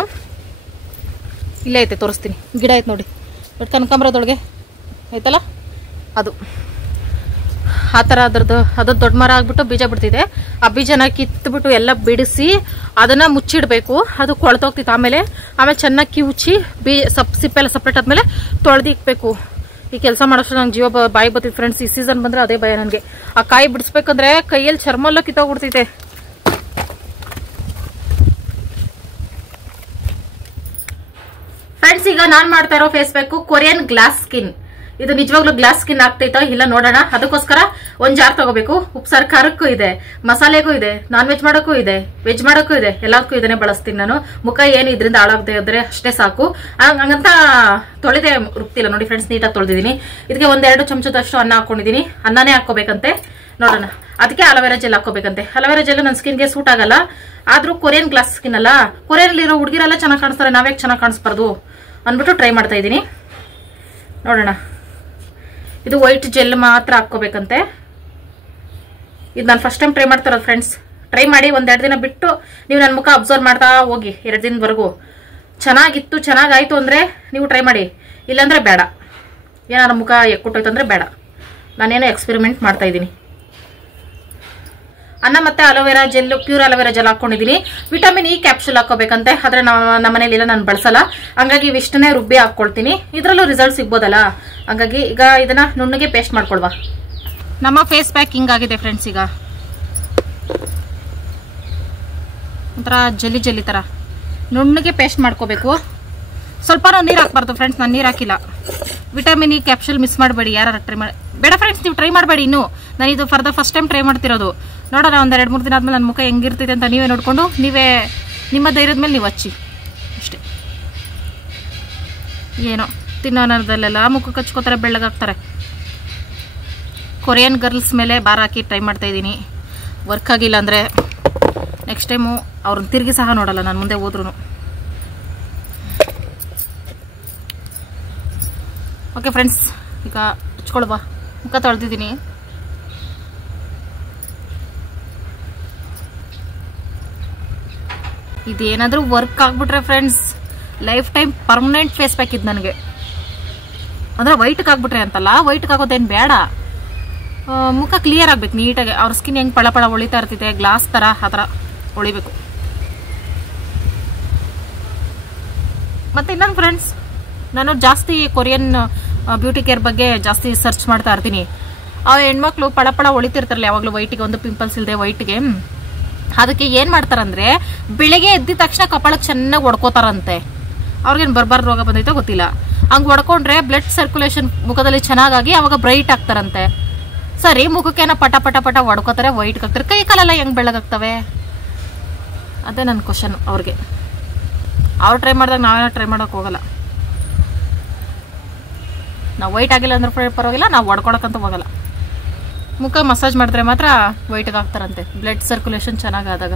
ಇಲ್ಲೇ ಐತೆ, ತೋರಿಸ್ತೀನಿ. ಗಿಡ ಐತೆ ನೋಡಿ, ಬಟ್ ಕನಕಾಂಬರದೊಳಗೆ ಐತಲ್ಲ ಅದು. ಆ ಥರ ಅದು ದೊಡ್ಡ ಮರ ಆಗ್ಬಿಟ್ಟು ಬೀಜ ಬಿಡ್ತಿದೆ. ಆ ಬೀಜನ ಕಿತ್ಬಿಟ್ಟು ಎಲ್ಲ ಬಿಡಿಸಿ ಅದನ್ನ ಮುಚ್ಚಿಡ್ಬೇಕು. ಅದು ಕೊಳ್ತೋಗ್ತಿತ್ತು. ಆಮೇಲೆ ಚೆನ್ನಾಗಿ ಕಿವುಚಿ ಸಿಪ್ಪೆಲ್ಲ ಸಪ್ರೇಟ್ ಆದ್ಮೇಲೆ ತೊಳೆದಿಕ್ಬೇಕು. ಈ ಕೆಲಸ ಮಾಡೋಷ್ಟು ನಂಗೆ ಜೀವ ಬಾಯಿ ಬರ್ತಿತ್ತು ಫ್ರೆಂಡ್ಸ್. ಈ ಸೀಸನ್ ಬಂದ್ರೆ ಅದೇ ಭಯ ನನಗೆ. ಆ ಕಾಯಿ ಬಿಡಿಸ್ಬೇಕಂದ್ರೆ ಕೈಯಲ್ಲಿ ಚರ್ಮಲ್ಲ ಕಿತ್ತೋಗ್ಬಿಡ್ತೈತೆ. ಫ್ರೆಂಡ್ಸ್, ಈಗ ನಾನ್ ಮಾಡ್ತಾ ಇರೋ face pack Korean glass skin. ಇದು ನಿಜವಾಗ್ಲೂ ಗ್ಲಾಸ್ ಸ್ಕಿನ್ ಆಗ್ತೈತೋ ಇಲ್ಲ ನೋಡೋಣ. ಅದಕ್ಕೋಸ್ಕರ ಒಂದ್ ಜಾರ್ ತಗೋಬೇಕು. ಉಪ್ಸಾರು ಖಾರಕ್ಕೂ ಇದೆ, ಮಸಾಲೆಗೂ ಇದೆ, ನಾನ್ ವೆಜ್ ಮಾಡೋಕ್ಕೂ ಇದೆ, ವೆಜ್ ಮಾಡೋಕ್ಕೂ ಇದೆ. ಎಲ್ಲದಕ್ಕೂ ಇದನ್ನೇ ಬಳಸ್ತೀನಿ ನಾನು. ಮುಖ ಏನು ಇದರಿಂದ ಹಾಳಾಗದೆ ಇದ್ರೆ ಅಷ್ಟೇ ಸಾಕು. ಹಂಗಂತ ತೊಳೆದೇ ರುಬ್ತಿಲ್ಲ ನೋಡಿ ಫ್ರೆಂಡ್ಸ್, ನೀಟಾಗಿ ತೊಳೆದಿದ್ದೀನಿ. ಇದಕ್ಕೆ 1-2 ಚಮಚದಷ್ಟು ಅನ್ನ ಹಾಕೊಂಡಿದ್ದೀನಿ. ಅನ್ನನೇ ಹಾಕೋಬೇಕಂತೆ. ನೋಡೋಣ. ಅದಕ್ಕೆ ಅಲೋವೆರಾ ಜೆಲ್ ಹಾಕೋಬೇಕಂತೆ. ಅಲೋವೆರಾ ಜೆಲ್ ನನ್ನ ಸ್ಕಿನ್ಗೆ ಸೂಟ್ ಆಗಲ್ಲ. ಆದ್ರೂ ಕೊರಿಯನ್ ಗ್ಲಾಸ್ ಸ್ಕಿನ್ ಅಲ್ಲ, ಕೊರಿಯನ್ಲಿರೋ ಹುಡುಗಿರೆಲ್ಲ ಚೆನ್ನಾಗಿ ಕಾಣಿಸ್ತಾರೆ, ನಾವ್ಯಾಕೆ ಚೆನ್ನಾಗಿ ಕಾಣಿಸ್ಬಾರ್ದು ಅಂದ್ಬಿಟ್ಟು ಟ್ರೈ ಮಾಡ್ತಾ ಇದ್ದೀನಿ. ನೋಡೋಣ. ಇದು ವೈಟ್ ಜೆಲ್ ಮಾತ್ರ ಹಾಕೋಬೇಕಂತೆ. ಇದು ನಾನು ಫಸ್ಟ್ ಟೈಮ್ ಟ್ರೈ ಮಾಡ್ತಾರೋದು ಫ್ರೆಂಡ್ಸ್. ಟ್ರೈ ಮಾಡಿ 1-2 ದಿನ ಬಿಟ್ಟು ನೀವು ನನ್ನ ಮುಖ ಅಬ್ಸರ್ವ್ ಮಾಡ್ತಾ ಹೋಗಿ. 2 ದಿನದವರೆಗೂ ಚೆನ್ನಾಗಿತ್ತು, ಚೆನ್ನಾಗಾಯ್ತು ಅಂದ್ರೆ ನೀವು ಟ್ರೈ ಮಾಡಿ. ಇಲ್ಲಾಂದ್ರೆ ಬೇಡ. ಏನಾದ್ರು ಮುಖ ಎಕ್ಕುಟ್ಟೋಯ್ತು ಅಂದ್ರೆ ಬೇಡ. ನಾನೇನೋ ಎಕ್ಸ್ಪೆರಿಮೆಂಟ್ ಮಾಡ್ತಾ ಇದ್ದೀನಿ. ಅನ್ನ ಮತ್ತೆ aloe vera gel, pure aloe vera gel ಹಾಕೊಂಡಿದ್ದೀನಿ. ವಿಟಮಿನ್ ಇ ಕ್ಯಾಪ್ಸೂಲ್ ಹಾಕೋಬೇಕಂತೆ. ಆದ್ರೆ ನಮ್ಮ ಮನೇಲಿ ನಾನು ಬಳಸಲ್ಲ, ಹಂಗಾಗಿ ಇಷ್ಟನ್ನೇ ರುಬ್ಬಿ ಹಾಕೊಳ್ತೀನಿ. ಇದ್ರಲ್ಲೂ ರಿಸಲ್ಟ್ ಸಿಗ್ಬೋದಲ್ಲ, ಹಂಗಾಗಿ ಈಗ ಇದನ್ನ ನುಣ್ಣಗೆ ಪೇಸ್ಟ್ ಮಾಡ್ಕೊಳ್ವಾ. ನಮ್ಮ ಫೇಸ್ ಪ್ಯಾಕ್ ಹಿಂಗಾಗಿದೆ ಫ್ರೆಂಡ್ಸ್. ಈಗ ಒಂಥರ ಜಲ್ಲಿ ಜಲ್ಲಿ ತರ ನುಣ್ಣಗೆ ಪೇಸ್ಟ್ ಮಾಡ್ಕೋಬೇಕು. ಸ್ವಲ್ಪ ನೀರು ಹಾಕ್ಬಾರ್ದು ಫ್ರೆಂಡ್ಸ್. ನಾನು ನೀರು ಹಾಕಿಲ್ಲ. ವಿಟಮಿನ್ ಇ ಕ್ಯಾಪ್ಸೂಲ್ ಮಿಸ್ ಮಾಡಬೇಡಿ. ಯಾರು ಟ್ರೈ ಮಾಡಿ ಬೇಡ ಫ್ರೆಂಡ್ಸ್, ನೀವು ಟ್ರೈ ಮಾಡಬೇಡಿ. ಇನ್ನು ನಾನು ಇದು ಫಸ್ಟ್ ಟೈಮ್ ಟ್ರೈ ಮಾಡ್ತಿರೋದು. ನೋಡೋಣ 1-2-3 ದಿನ ಆದ್ಮೇಲೆ ನನ್ನ ಮುಖ ಹೆಂಗಿರ್ತೈತೆ ಅಂತ ನೀವೇ ನೋಡ್ಕೊಂಡು ನಿಮ್ಮ ಧೈರ್ಯದ ಮೇಲೆ ನೀವು ಹಚ್ಚಿ ಅಷ್ಟೇ. ಏನೋ ತಿನ್ನೋನದಲ್ಲೆಲ್ಲ ಮುಖಕ್ಕೆ ಹಚ್ಕೋತಾರೆ, ಬೆಳ್ಳಗಾಗ್ತಾರೆ. ಕೊರಿಯನ್ ಗರ್ಲ್ಸ್ ಮೇಲೆ ಭಾರ ಹಾಕಿ ಟ್ರೈ ಮಾಡ್ತಾ ಇದ್ದೀನಿ. ವರ್ಕ್ ಆಗಿಲ್ಲ ಅಂದರೆ ನೆಕ್ಸ್ಟ್ ಟೈಮು ಅವ್ರನ್ನ ತಿರುಗಿ ಸಹ ನೋಡಲ್ಲ ನಾನು ಮುಂದೆ ಹೋದ್ರೂ. ಓಕೆ ಫ್ರೆಂಡ್ಸ್, ಈಗ ಹಚ್ಕೊಳ್ಬಾ. ಮುಖ ತೊಳೆದಿದ್ದೀನಿ. ಇದೇನಾದ್ರೂ ವರ್ಕ್ ಆಗ್ಬಿಟ್ರೆ friends lifetime permanent face pack ಇದು ನನಗೆ. ಅಂದ್ರೆ ವೈಟ್ಗೆ ಆಗ್ಬಿಟ್ರೆ ಅಂತಲ್ಲ, ವೈಟ್ಗೆ ಆಗೋದೇನು ಬೇಡ. ಮುಖ ಕ್ಲಿಯರ್ ಆಗ್ಬೇಕು ನೀಟಾಗಿ. ಅವ್ರ ಸ್ಕಿನ್ ಹೆಂಗೆ ಪಳ ಹೊಳಿತಾ ಇರ್ತೈತೆ ಗ್ಲಾಸ್ ಥರ, ಆ ಥರ ಹೊಳಿಬೇಕು. ಮತ್ತೆ ಇನ್ನೊಂದು ಫ್ರೆಂಡ್ಸ್, ನಾನು ಜಾಸ್ತಿ ಕೊರಿಯನ್ ಬ್ಯೂಟಿ ಕೇರ್ ಬಗ್ಗೆ ಜಾಸ್ತಿ ಸರ್ಚ್ ಮಾಡ್ತಾ ಇರ್ತೀನಿ. ಆ ಹೆಣ್ಮಕ್ಳು ಪಳ ಹೊಳಿತಿರ್ತಾರಲ್ಲ ಯಾವಾಗಲೂ ವೈಟಿಗೆ, ಒಂದು ಪಿಂಪಲ್ಸ್ ಇಲ್ಲದೆ ವೈಟ್ಗೆ. ಅದಕ್ಕೆ ಏನ್ ಮಾಡ್ತಾರಂದ್ರೆ ಬೆಳಿಗ್ಗೆ ಎದ್ದಿದ ತಕ್ಷಣ ಕಪಾಳಕ್ಕೆ ಚೆನ್ನಾಗಿ ಹೊಡ್ಕೋತಾರಂತೆ. ಅವ್ರಿಗೇನು ಬರ್ಬಾರ್ದು ರೋಗ ಬಂದೈತೋ ಗೊತ್ತಿಲ್ಲ. ಹಂಗೆ ಹೊಡ್ಕೊಂಡ್ರೆ ಬ್ಲಡ್ ಸರ್ಕ್ಯುಲೇಷನ್ ಮುಖದಲ್ಲಿ ಚೆನ್ನಾಗಾಗಿ ಅವಾಗ ಬ್ರೈಟ್ ಆಗ್ತಾರಂತೆ. ಸರಿ, ಮುಖಕ್ಕೇನ ಪಟ ಹೊಡ್ಕೋತಾರೆ, ವೈಟ್ ಆಗ್ತಾರೆ. ಕೈ ಕಾಲೆಲ್ಲ ಹೆಂಗ್ ಬೆಳ್ಳಗಾಗ್ತವೆ? ಅದೇ ನನ್ನ ಕ್ವಶನ್ ಅವ್ರಿಗೆ. ಅವ್ರು ಟ್ರೈ ಮಾಡಿದಾಗ ನಾವೇನೋ ಟ್ರೈ ಮಾಡೋಕೆ ಹೋಗಲ್ಲ. ನಾವು ವೈಟ್ ಆಗಿಲ್ಲ ಅಂದ್ರೆ ಪರವಾಗಿಲ್ಲ, ನಾವು ಹೊಡ್ಕೊಳಕ್ಕಂತೂ ಹೋಗಲ್ಲ. ಮುಖ ಮಸಾಜ್ ಮಾಡಿದ್ರೆ ಮಾತ್ರ ವೈಟ್ಗೆ ಆಗ್ತಾರಂತೆ, ಬ್ಲಡ್ ಸರ್ಕ್ಯುಲೇಷನ್ ಚೆನ್ನಾಗಾದಾಗ.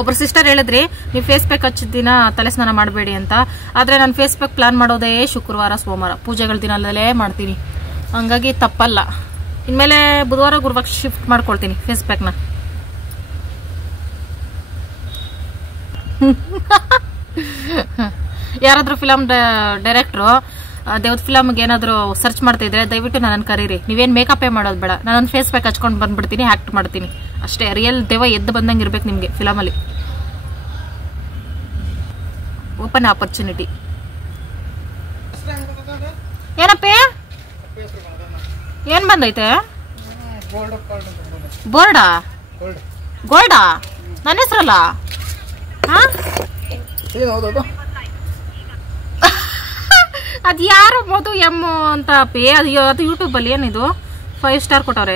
ಒಬ್ರು ಸಿಸ್ಟರ್ ಹೇಳಿದ್ರಿ ನೀವು ಫೇಸ್ ಪ್ಯಾಕ್ ಹಚ್ಚಿದ ದಿನ ತಲೆ ಸ್ನಾನ ಮಾಡಬೇಡಿ ಅಂತ. ಆದ್ರೆ ನಾನು ಫೇಸ್ ಪ್ಯಾಕ್ ಪ್ಲಾನ್ ಮಾಡೋದೇ ಶುಕ್ರವಾರ ಸೋಮವಾರ, ಪೂಜೆಗಳ ದಿನದಲ್ಲೇ ಮಾಡ್ತೀನಿ. ಹಂಗಾಗಿ ತಪ್ಪಲ್ಲ. ಇನ್ಮೇಲೆ ಬುಧವಾರ ಗುರುವಾರ ಶಿಫ್ಟ್ ಮಾಡ್ಕೊಳ್ತೀನಿ ಫೇಸ್ ಪ್ಯಾಕ್ನ. ಯಾರಾದ್ರೂ ಫಿಲಮ್ ಡೈರೆಕ್ಟ್ರು ದೇವ್ದ ಫಿಲಮ್ಗೆ ಏನಾದ್ರು ಸರ್ಚ್ ಮಾಡ್ತಾ ಇದ್ರೆ ದಯವಿಟ್ಟು ನನ್ನನ್ನು ಕರೀರಿ. ನೀವೇನು ಮೇಕಪ್ ಮಾಡೋದು ಬೇಡ, ನಾನು ಫೇಸ್ ಪ್ಯಾಕ್ ಹಚ್ಕೊಂಡು ಬಂದ್ಬಿಡ್ತೀನಿ, ಆಕ್ಟ್ ಮಾಡ್ತೀನಿ ಅಷ್ಟೇ. ರಿಯಲ್ ದೇವ ಎದ್ದು ಬಂದಂಗೆ ಇರ್ಬೇಕು ನಿಮ್ಗೆ ಫಿಲಮಲ್ಲಿ. Open opportunity. ಏನಪ್ಪೇ ಏನ್ ಬಂದೈತೆ? ಬೋರ್ಡಾ? ಗೋಲ್ಡಾ? ನನ್ನ ಹೆಸರಲ್ಲ? ಅದು ಯಾರು ಮೋದು ಎಮ್ ಅಂತ ಪೇ ಅದು ಯೂಟ್ಯೂಬ್ ಅಲ್ಲಿ ಏನಿದು 5 ಸ್ಟಾರ್ ಕೊಟ್ಟವ್ರೆ.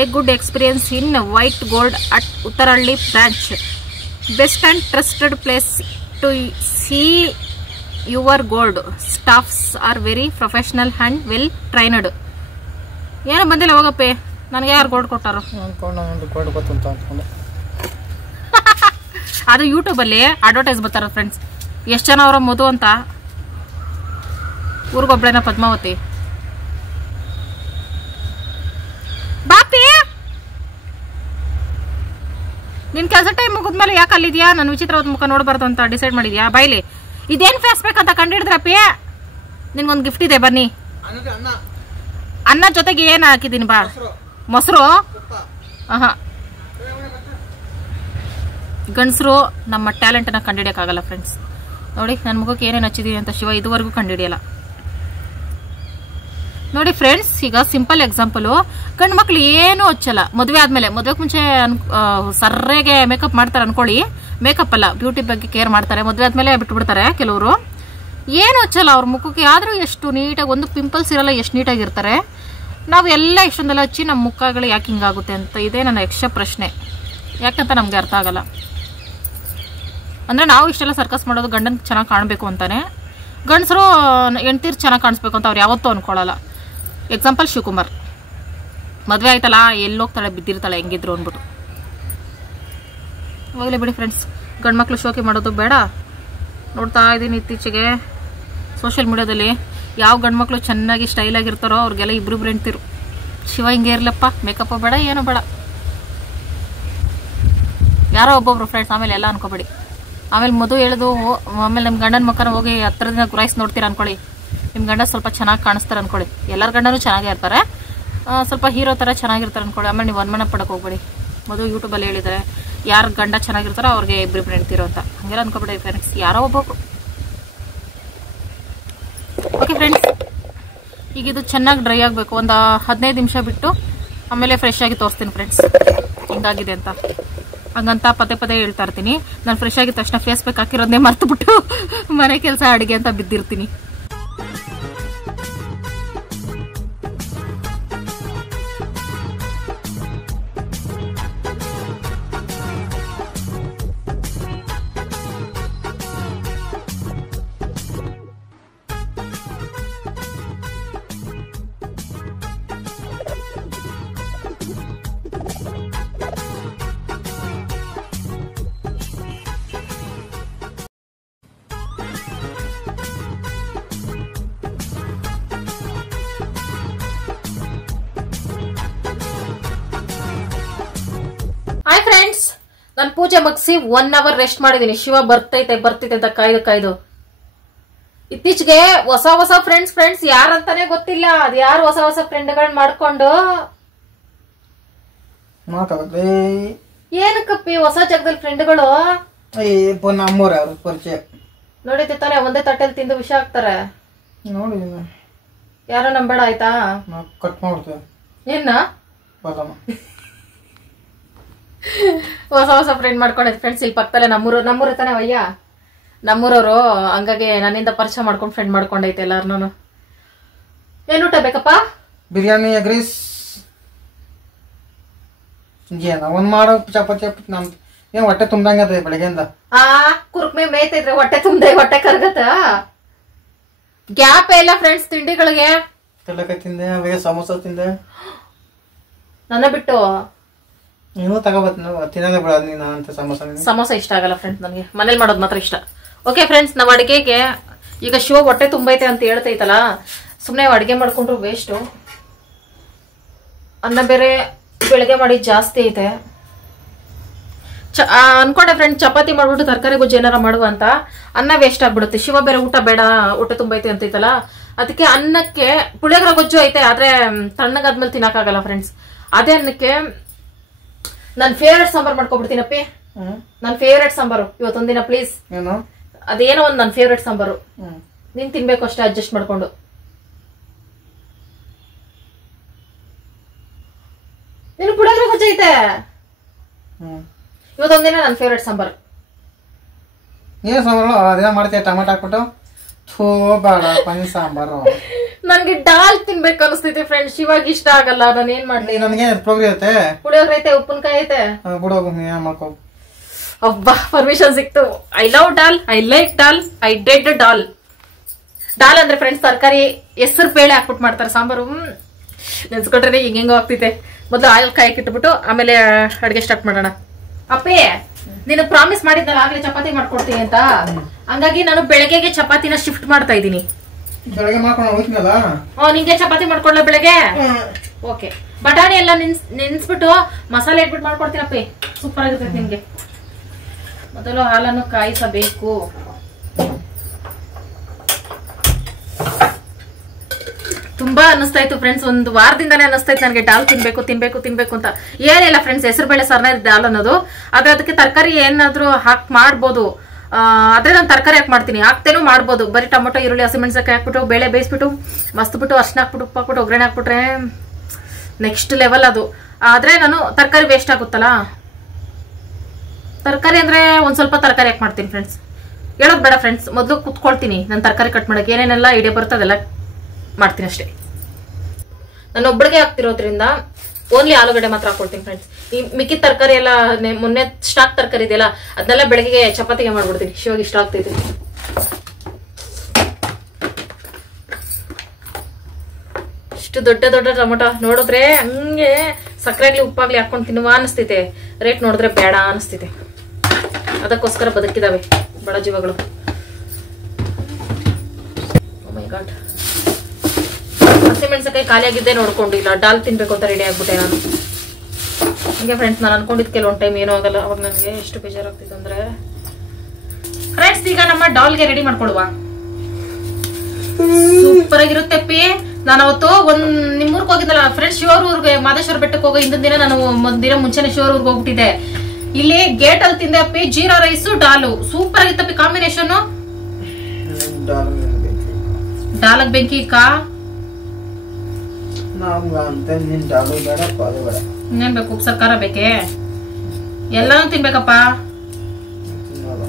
A good experience in White Gold at Uttarahalli branch. Best and trusted place to see your gold. Staffs are very professional and well trained. ಏನು ಬಂದಿಲ್ಲ ಹೋಗಪ್ಪೆ. ನನಗೆ ಯಾರು ಗೋಲ್ಡ್ ಕೊಟ್ಟಾರು? ಅದು ಯೂಟ್ಯೂಬ್ ಅಲ್ಲಿ ಅಡ್ವರ್ಟೈಸ್ ಬರ್ತಾರ ಫ್ರೆಂಡ್ಸ್. ಎಷ್ಟು ಜನ ಅವರ ಮಧು ಅಂತ ಊರಿಗೊಬ್ಳೇನ ಪದ್ಮಾವತಿ. ಬಾಪಿ ನಿನ್ ಕೆಲಸ ಟೈಮ್ ಮುಗಿದ್ಮೇಲೆ ಯಾಕೆ ಅಲ್ಲಿದ್ಯಾ? ನನ್ನ ವಿಚಿತ್ರವಾದ ಮುಖ ನೋಡ್ಬಾರ್ದು ಅಂತ ಡಿಸೈಡ್ ಮಾಡಿದ್ಯಾ? ಬೈಲಿ ಇದೇನ್ ಫೇಸ್ ಬೇಕಂತ ಕಂಡಿಡಿದ್ರಪ್ಪಿ. ನಿನ್ಗೊಂದು ಗಿಫ್ಟ್ ಇದೆ ಬನ್ನಿ. ಅನ್ನ ಜೊತೆಗೆ ಏನ್ ಹಾಕಿದೀನಿ ಬಾ. ಮೊಸರು. ಗಂಡಸರು ನಮ್ಮ ಟ್ಯಾಲೆಂಟ್ ಅನ್ನ ಕಂಡಿಡಿಯಕ್ಕಾಗಲ್ಲ ಫ್ರೆಂಡ್ಸ್. ನೋಡಿ ನನ್ನ ಮುಖಕ್ಕೆ ಏನೇನು ಹಚ್ಚಿದೀನಿ ಅಂತ ಶಿವ ಇದುವರೆಗೂ ಕಂಡಿಡಿಯಲ್ಲ. ನೋಡಿ ಫ್ರೆಂಡ್ಸ್, ಈಗ ಸಿಂಪಲ್ ಎಕ್ಸಾಂಪಲ್, ಗಂಡು ಮಕ್ಳು ಏನು ಹಚ್ಚಲ್ಲ. ಮದುವೆ ಆದ್ಮೇಲೆ, ಮದುವೆಗೆ ಮುಂಚೆ ಸರ್ರೆಗೆ ಮೇಕಪ್ ಮಾಡ್ತಾರೆ ಅನ್ಕೊಳ್ಳಿ. ಮೇಕಪ್ ಅಲ್ಲ, ಬ್ಯೂಟಿ ಬಗ್ಗೆ ಕೇರ್ ಮಾಡ್ತಾರೆ. ಮದುವೆ ಆದ್ಮೇಲೆ ಬಿಟ್ಬಿಡ್ತಾರೆ ಕೆಲವರು. ಏನು ಹಚ್ಚಲ್ಲ ಅವ್ರ ಮುಖಕ್ಕೆ. ಆದ್ರೂ ಎಷ್ಟು ನೀಟಾಗಿ, ಒಂದು ಪಿಂಪಲ್ಸ್ ಇರಲ್ಲ, ಎಷ್ಟು ನೀಟಾಗಿರ್ತಾರೆ. ನಾವು ಎಲ್ಲ ಇಷ್ಟೊಂದೆಲ್ಲ ಹಚ್ಚಿ ನಮ್ಮ ಮುಖಗಳು ಯಾಕೆ ಹಿಂಗಾಗುತ್ತೆ ಅಂತ ಇದೇ ನನ್ನ ಯಕ್ಷ ಪ್ರಶ್ನೆ. ಯಾಕಂತ ನಮ್ಗೆ ಅರ್ಥ ಆಗಲ್ಲ. ಅಂದ್ರೆ ನಾವು ಇಷ್ಟೆಲ್ಲ ಸರ್ಕಸ್ ಮಾಡೋದು ಗಂಡನ್ ಚೆನ್ನಾಗಿ ಕಾಣಬೇಕು ಅಂತಾನೆ. ಗಂಡಸರು ಹೆಂಡ್ತೀರ್ ಚೆನ್ನಾಗಿ ಕಾಣಿಸ್ಬೇಕು ಅಂತ ಅವ್ರು ಯಾವತ್ತೂ ಅನ್ಕೊಳ್ಳಲ್ಲ. ಎಕ್ಸಾಂಪಲ್ ಶಿವಕುಮಾರ್, ಮದುವೆ ಆಯ್ತಲ್ಲ, ಎಲ್ಲೋಗ್ತಾಳೆ, ಬಿದ್ದಿರ್ತಾಳೆ ಹೆಂಗಿದ್ರು ಅಂದ್ಬಿಟ್ಟು. ಹೋಗ್ಲಿ ಬಿಡಿ ಫ್ರೆಂಡ್ಸ್, ಗಂಡು ಮಕ್ಳು ಶೋಕಿ ಮಾಡೋದು ಬೇಡ. ನೋಡ್ತಾ ಇದ್ದೀನಿ ಇತ್ತೀಚೆಗೆ ಸೋಷಿಯಲ್ ಮೀಡಿಯಾದಲ್ಲಿ ಯಾವ ಗಂಡು ಮಕ್ಳು ಚೆನ್ನಾಗಿ ಸ್ಟೈಲ್ ಆಗಿರ್ತಾರೋ ಅವ್ರಿಗೆಲ್ಲ ಇಬ್ರು ಹೆಂಡ್ತಿರು. ಶಿವ ಹಿಂಗೆ ಇರ್ಲಪ್ಪ, ಮೇಕಪ್ ಬೇಡ, ಏನೋ ಬೇಡ. ಯಾರೋ ಒಬ್ಬೊಬ್ರು ಫ್ರೆಂಡ್ಸ್, ಆಮೇಲೆ ಎಲ್ಲ ಅನ್ಕೋಬೇಡಿ. ಆಮೇಲೆ ಮದುವೆ ಹೇಳಿದು ಆಮೇಲೆ ನಿಮ್ಮ ಗಂಡನ ಮಕ್ಕನ ಹೋಗಿ ಹತ್ತಿರದಿಂದ ಗುರಾಯಿಸಿ ನೋಡ್ತೀರ ಅನ್ಕೊಳ್ಳಿ. ನಿಮ್ಮ ಗಂಡ ಸ್ವಲ್ಪ ಚೆನ್ನಾಗಿ ಕಾಣಿಸ್ತಾರೆ ಅನ್ಕೊಳ್ಳಿ. ಎಲ್ಲರ ಗಂಡನೂ ಚೆನ್ನಾಗೇ ಇರ್ತಾರೆ, ಸ್ವಲ್ಪ ಹೀರೋ ಥರ ಚೆನ್ನಾಗಿರ್ತಾರೆ ಅನ್ಕೊಳ್ಳಿ. ಆಮೇಲೆ ನೀವು ಅನುಮಾನ ಪಡಕ್ಕೆ ಹೋಗ್ಬೇಡಿ. ಮದುವೆ ಯೂಟ್ಯೂಬಲ್ಲಿ ಹೇಳಿದ್ದಾರೆ ಯಾರು ಗಂಡ ಚೆನ್ನಾಗಿರ್ತಾರೋ ಅವ್ರಿಗೆ ಇಬ್ರು ಹೆಂಡ್ತಿರೋ ಅಂತ. ಹಂಗೆಲ್ಲ ಅನ್ಕೋಬೇಡಿ ಫ್ರೆಂಡ್ಸ್, ಯಾರೋ ಒಬ್ಬೊಬ್ರು. ಓಕೆ ಫ್ರೆಂಡ್ಸ್, ಈಗ ಇದು ಚೆನ್ನಾಗಿ ಡ್ರೈ ಆಗಬೇಕು. ಒಂದು 15 ನಿಮಿಷ ಬಿಟ್ಟು ಆಮೇಲೆ ಫ್ರೆಶ್ ಆಗಿ ತೋರಿಸ್ತೀನಿ ಫ್ರೆಂಡ್ಸ್ ಹಿಂಗಾಗಿದೆ ಅಂತ. ಹಂಗಂತ ಪದೇ ಪದೇ ಹೇಳ್ತಾ ಇರ್ತೀನಿ. ನಾನು ಫ್ರೆಶ್ ಆಗಿದ ತಕ್ಷಣ ಫೇಸ್ ಪ್ಯಾಕ್ ಹಾಕಿರೋದನ್ನೇ ಮರ್ತುಬಿಟ್ಟು ಮನೆ ಕೆಲಸ ಅಡುಗೆ ಅಂತ ಬಿದ್ದಿರ್ತೀನಿ. ಹಾಯ್ ಫ್ರೆಂಡ್ಸ್, ನಾನು ಪೂಜೆ ಮುಗಿಸಿ 1 ಅವರ್ ರೆಸ್ಟ್ ಮಾಡಿದೀನಿ. ಶಿವ ಬರ್ತೈತೆ ಅಂತ ಕಾಯ್ದು ಇತ್ತೀಚೆಗೆ ಹೊಸ ಫ್ರೆಂಡ್ಸ್ ಯಾರಂತಾನೆ ಗೊತ್ತಿಲ್ಲ. ಅದ್ ಯಾರು ಹೊಸ ಫ್ರೆಂಡ್ಗಳನ್ನ ಮಾಡ್ಕೊಂಡು ಏನಕ್ಕಪ್ಪಿ ಹೊಸ ಜಾಗದಲ್ಲಿ ಫ್ರೆಂಡ್ಗಳು ನೋಡಿದ್ದೆ ತಾನೆ, ಒಂದೇ ತಟ್ಟೆಲ್ ತಿಂದು ವಿಷ ಹಾಕ್ತಾರೆ. ಯಾರೋ ನಂಬೇಡ ಆಯ್ತಾ? ಏನ ಹೊಸ ಫ್ರೆಂಡ್ ಮಾಡ್ಕೊಂಡಿದ್ ಫ್ರೆಂಡ್ಸ್. ಇಲ್ಲಿ ಪಕ್ಕದಲ್ಲೇ ನಮ್ಮೂರ ತಾನೆ ವಯ್ಯ, ನಮ್ಮೂರವರು. ಹಂಗಾಗಿ ನನ್ನಿಂದ ಪರಿಚಯ ಮಾಡ್ಕೊಂಡು ಫ್ರೆಂಡ್ ಮಾಡ್ಕೊಂಡೈತೆ ಎಲ್ಲಾರ್ನು. ಏನ್ ಊಟ ಬೇಕಪ್ಪ? ಬಿರಿಯಾನಿ, ಎಗ್ ರೈಸ್, ಒಂದ್ ಮಾಡೋ ಚಪಾತಿ. ಏನ್ ಹೊಟ್ಟೆ ತುಂಬ್ದಂಗದ ಬೆಳಗ್ಗೆಯಿಂದ. ಕುರ್ಕ್ಮೆ ಮೇಯ್ತಿದ್ರೆ ಹೊಟ್ಟೆ ತುಂಬದೆ ಹೊಟ್ಟೆ ಕರ್ಗತ್ತ. ಗ್ಯಾಪ್ ಇಲ್ಲ ಫ್ರೆಂಡ್ಸ್ ತಿಂಡಿಗಳಿಗೆ. ಕಡಲೆಕಾಯಿ ತಿಂದೆ, ಸಮೋಸ ತಿಂದೆ. ನನ್ನ ಬಿಟ್ಟು ನೀವು ತಿನ್ನೋದೇ ಬಿಡ. ಸಮೋಸ ಇಷ್ಟ ಆಗಲ್ಲ ಫ್ರೆಂಡ್ಸ್, ನನಗೆ ಮನೇಲಿ ಮಾಡೋದು ಮಾತ್ರ ಇಷ್ಟ. ಓಕೆ ಫ್ರೆಂಡ್ಸ್, ನಾವ್ ಅಡಿಗೆಗೆ ಈಗ ಶಿವ ಹೊಟ್ಟೆ ತುಂಬೈತೆ ಅಂತ ಹೇಳ್ತೈತಲ್ಲ, ಸುಮ್ನೆ ಅಡಿಗೆ ಮಾಡ್ಕೊಂಡ್ರು ವೇಸ್ಟ್. ಅನ್ನ ಬೇರೆ ಬೆಳಗ್ಗೆ ಮಾಡಿ ಜಾಸ್ತಿ ಐತೆ. ಅನ್ಕೊಂಡೆ ಫ್ರೆಂಡ್ ಚಪಾತಿ ಮಾಡ್ಬಿಟ್ಟು ತರಕಾರಿ ಗೊಜ್ಜು ಏನಾರ ಮಾಡುವ ಅಂತ. ಅನ್ನ ವೇಸ್ಟ್ ಆಗ್ಬಿಡುತ್ತೆ. ಶಿವ ಬೇರೆ ಊಟ ಬೇಡ, ಹೊಟ್ಟೆ ತುಂಬೈತೆ ಅಂತೈತಲ್ಲ, ಅದಕ್ಕೆ ಅನ್ನಕ್ಕೆ ಪುಳಿಯೋಗರೆ ಗೊಜ್ಜು ಐತೆ, ಆದ್ರೆ ತಣ್ಣಗಾದ್ಮೇಲೆ ತಿನ್ನಕ್ಕಾಗಲ್ಲ ಫ್ರೆಂಡ್ಸ್. ಅದೇ ಅನ್ನಕ್ಕೆ ನನ್ ಫೇವ್ರೇಟ್ ಸಾಂಬಾರ್ ಮಾಡ್ಕೊಬಿಡ್ತೀನಪ್ಪಿ. ನನ್ ಫೇವ್ರೇಟ್ ಸಾಂಬಾರು ಇವತ್ತೊಂದಿನ ಪ್ಲೀಸ್. ಅದೇನೋ ಒಂದ್ ನನ್ ಫೇವ್ರೇಟ್ ಸಾಂಬಾರು. ನೀನ್ ತಿನ್ಬೇಕು ಅಷ್ಟೇ ಅಡ್ಜಸ್ಟ್ ಮಾಡ್ಕೊಂಡು. ನೀನು ಪುಳಿಯೋಗರೆ ಗೊಜ್ಜು ಐತೆ ಇವತ್ತೊಂದಿನ ನನ್ ಫೇವ್ರೇಟ್ ಸಾಂಬಾರು. ಏನ್ ಸಾಂಬಾರು ಅದೇನ ಮಾಡ್ತೀಯ? ಟಮಾಟ ಹಾಕ್ಬಿಟ್ಟು ಬೇಡ ಪನಿ ಸಾಂಬಾರು. ನನ್ಗೆ ಡಾಲ್ ತಿನ್ಬೇಕು ಅನಿಸ್ತೈತೆ ಫ್ರೆಂಡ್ಸ್. ಇವಾಗ ಇಷ್ಟ ಆಗಲ್ಲ. ನಾನು ಏನ್ ಮಾಡ್ಲಿ? ನನಗೆ ಇರುತ್ತೆ, ಪುಳಿಯೋಗರೆ ಐತೆ, ಉಪ್ಪಿನಕಾಯಿ ಐತೆ. ಮಾಡ್ಕೊ. ಅಬ್ಬಾ ಪರ್ಮಿಷನ್ ಸಿಕ್ತು. I love dal, I like dal, I dead dal. Dal ಅಂದ್ರೆ ಫ್ರೆಂಡ್ಸ್ ತರಕಾರಿ, ಹೆಸರು ಬೇಳೆ ಹಾಕ್ಬಿಟ್ಟು ಮಾಡ್ತಾರೆ ಸಾಂಬಾರು. ನೆನ್ಸ್ಕೊಟ್ರೆ ಹಿಂಗೋ ಆಗ್ತೈತೆ. ಮೊದಲು ಆಯಿಲ್ ಕಾಯಕ್ಕಿಟ್ಬಿಟ್ಟು ಆಮೇಲೆ ಅಡ್ಗೆ ಸ್ಟಾರ್ಟ್ ಮಾಡೋಣ. ಅಪ್ಪೇ, ನೀನು ಪ್ರಾಮಿಸ್ ಮಾಡಿದ್ದಲ್ಲ ಆಗ್ಲೇ ಚಪಾತಿ ಮಾಡ್ಕೊಡ್ತೀನಿ ಅಂತ, ಹಂಗಾಗಿ ನಾನು ಬೆಳಗ್ಗೆಗೆ ಚಪಾತಿನ ಶಿಫ್ಟ್ ಮಾಡ್ತಾ ಇದ್ದೀನಿ. ಬೆಳಗ್ಗೆ ಮಾಡ್ಕೊಂಡು ಹೋಗ್ತೀನಲ್ಲ. ನಿಂಗೆ ಚಪಾತಿ ಮಾಡ್ಕೊಳ್ಳ ಬೆಳಗ್ಗೆ? ಓಕೆ. ಬಟಾಣಿ ಎಲ್ಲ ನೆನ್ಸ್ಬಿಟ್ಟು ಮಸಾಲೆ ಇಟ್ಬಿಟ್ಟು ಮಾಡ್ಕೊಡ್ತೀನಪ್ಪಿ, ಸೂಪರ್ ಆಗಿರ್ತೈತೆ ನಿಮ್ಗೆ. ಮೊದಲು ಹಾಲನ್ನು ಕಾಯಿಸಬೇಕು. ತುಂಬಾ ಅನ್ನಿಸ್ತಾ ಇತ್ತು ಫ್ರೆಂಡ್ಸ್, ಒಂದು ವಾರದಿಂದಾನೇ ಅನ್ನಿಸ್ತಾ ಇತ್ತು ನನಗೆ ಡಾಲ್ ತಿನ್ಬೇಕು ತಿನ್ಬೇಕು ತಿನ್ಬೇಕು ಅಂತ. ಏನಿಲ್ಲ ಫ್ರೆಂಡ್ಸ್, ಹೆಸರು ಬೇಳೆ ಸರ್ನ ಡಾಲ್ ಅನ್ನೋದು. ಆದ್ರೆ ಅದಕ್ಕೆ ತರಕಾರಿ ಏನಾದ್ರು ಹಾಕಿ ಮಾಡ್ಬೋದು. ಆದ್ರೆ ನಾನು ತರಕಾರಿ ಹಾಕಿ ಮಾಡ್ತೀನಿ, ಹಾಕ್ತೇನೂ ಮಾಡ್ಬೋದು. ಬರೀ ಟೊಮೊಟೊ ಈರುಳ್ಳಿ ಹಸಿಮೆಣಸಿನಕಾಯಿ ಹಾಕ್ಬಿಟ್ಟು ಬೇಳೆ ಬೇಯಿಸ್ಬಿಟ್ಟು ಮಸ್ತ್ಬಿಟ್ಟು ಅರ್ಶಿನ ಹಾಕ್ಬಿಟ್ಟು ಉಪ್ಪು ಹಾಕ್ಬಿಟ್ಟು ಒಗ್ಗರಣೆ ಹಾಕ್ಬಿಟ್ರೆ ನೆಕ್ಸ್ಟ್ ಲೆವೆಲ್ ಅದು. ಆದ್ರೆ ನಾನು ತರಕಾರಿ ವೇಸ್ಟ್ ಆಗುತ್ತಲ್ಲ, ತರಕಾರಿ ಅಂದ್ರೆ ಒಂದ್ ಸ್ವಲ್ಪ ತರಕಾರಿ ಹಾಕಿ ಮಾಡ್ತೀನಿ ಫ್ರೆಂಡ್ಸ್. ಹೇಳೋದು ಬೇಡ ಫ್ರೆಂಡ್ಸ್, ಮೊದಲು ಕುತ್ಕೊಳ್ತೀನಿ ನಾನು ತರಕಾರಿ ಕಟ್ ಮಾಡಕ್ಕೆ. ಏನೇನೆಲ್ಲ ಐಡಿಯಾ ಬರುತ್ತೆ ಅದೆಲ್ಲ ಮಾಡ್ತೀನಿ ಅಷ್ಟೇ. ನಾನು ಒಬ್ಬಳಿಗೆ ಹಾಕ್ತಿರೋದ್ರಿಂದ ಓನ್ಲಿ ಆಲೂಗಡ್ಡೆ ಮಾತ್ರ ಹಾಕೊಳ್ತೀನಿ ಫ್ರೆಂಡ್ಸ್. ಈ ಮಿಕ್ಕಿದ ತರಕಾರಿ ಎಲ್ಲ ಮೊನ್ನೆ ಸ್ಟಾಕ್ ತರಕಾರಿ ಇದೆಯಲ್ಲ ಅದನ್ನೆಲ್ಲ ಬೆಳಗ್ಗೆ ಚಪಾತಿಗೆ ಮಾಡ್ಬಿಡ್ತೀನಿ. ಶಿವಾಗ ಇಷ್ಟ ಆಗ್ತೈತಿ. ಇಷ್ಟು ದೊಡ್ಡ ದೊಡ್ಡ ಟೊಮೊಟೊ ನೋಡಿದ್ರೆ ಹಂಗೆ ಸಕ್ಕರೆಗ್ಲಿ ಉಪ್ಪಾಗ್ಲಿ ಹಾಕೊಂಡು ತಿನ್ನುವ ಅನಿಸ್ತೈತೆ. ರೇಟ್ ನೋಡಿದ್ರೆ ಬೇಡ ಅನಿಸ್ತೈತೆ. ಅದಕ್ಕೋಸ್ಕರ ಬದುಕಿದಾವೆ ಬಡ ಜೀವಗಳು. ಓ ಮೈ ಗಾಡ್. ಹಸಿಮೆಣಸಿನಕಾಯಿ ಖಾಲಿ ಆಗಿದ್ದೆ ನೋಡ್ಕೊಂಡಿಲ್ಲ, ಡಾಲ್ ತಿನ್ಬೇಕು ಅಂತ ರೆಡಿ ಆಗ್ಬಿಟ್ಟೆ ನಾನು. ಹಂಗೆ ಫ್ರೆಂಡ್ಸ್, ನಾನು ಅನ್ಕೊಂಡಿದ್ ಕೆಲವೊಂದು ಟೈಮ್ ಏನೂ ಆಗಲ್ಲ. ಅವಾಗ ನನಗೆ ಎಷ್ಟು ಬೇಜಾರಾಗ್ತಿತ್ತು ಅಂದ್ರೆ. ಫ್ರೆಂಡ್ಸ್, ಈಗ ನಮ್ಮ ಡಾಲ್ಗೆ ರೆಡಿ ಮಾಡ್ಕೊಳುವ. ಸೂಪರ್ ಆಗಿರುತ್ತೆ ಪಿ. ನಾನು ಅವತ್ತು ನಿಮ್ಮೂರ್ಗೆ ಹೋಗಿದ್ದಲ್ಲ ಫ್ರೆಂಡ್ಸ್, ಶಿವೂರ್ಗೆ ಮಾದೇಶ್ವರ ಬೆಟ್ಟಕ್ಕೆ ಹೋಗೋ ಹಿಂದಿನ ದಿನ ನಾನು ಒಂದ್ ದಿನ ಮುಂಚೆನೆ ಶಿವೂರ್ಗೆ ಹೋಗ್ಬಿಟ್ಟಿದ್ದೆ. ಇಲ್ಲಿ ಗೇಟ್ ಅಲ್ಲಿ ತಿಂದೆ ಅಪ್ಪಿ, ಜೀರಾ ರೈಸ್ ಡಾಲು ಸೂಪರ್ ಆಗಿತ್ತಪ್ಪಿ ಕಾಂಬಿನೇಷನ್. ಡಾಲಕ್ ಬೆಂಕಿ ಇಕ್ಕ ಇನ್ನೇನ್ ಬೇಕು? ಉಪ್ಸಾರು ಖಾರ ಬೇಕೇ? ಎಲ್ಲಾನು ತಿನ್ಬೇಕಪ್ಪ.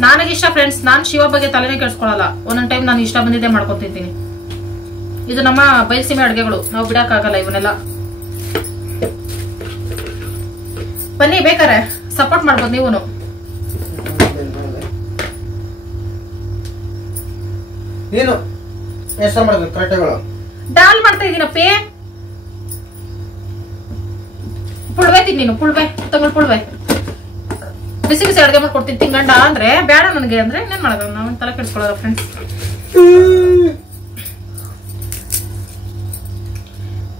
ನನಗಿಷ್ಟ ಫ್ರೆಂಡ್ಸ್, ನಾನ್ ಶಿವ ಬಗ್ಗೆ ತಲೆನೇ ಕೆಡ್ಸ್ಕೊಳಲ್ಲ. ಒಂದೊಂದ್ ಟೈಮ್ ನಾನು ಇಷ್ಟ ಬಂದಿದ್ದೆ ಮಾಡ್ಕೊತಿದ್ದೀನಿ. ಇದು ನಮ್ಮ ಬಯಲ್ಸೀಮೆ ಅಡ್ಗೆಗಳು, ನಾವು ಬಿಡಕ್ಕಾಗಲ್ಲ ಇವನ್ನೆಲ್ಲ. ಬನ್ನಿ, ಬೇಕಾರೆ ಸಪೋರ್ಟ್ ಮಾಡ್ಬೋದು ನೀವುನು. ಡಾಲ್ ಮಾಡ್ತಾ ಇದೀನಪ್ಪಿ. ಪುಳ್ವೆ ತಿನ್ನೀನು, ಪುಳ್ವೆ ತಗೊಂಡ್ ಪುಳ್ವೆ ಬಿಸಿ ಬಿಸಿ ಅಡ್ಗೆ ಮಾಡ್ಕೊಡ್ತೀನಿ ತಿಂಗಂಡ ಅಂದ್ರೆ ಬೇಡ ನನಗೆ ಅಂದ್ರೆ ಇನ್ನೇನ್ ಮಾಡೋದು, ನಾವ್ ತಲೆ ಕೆಡ್ಸ್ಕೊಳ್ಳೋದ ಫ್ರೆಂಡ್ಸ್.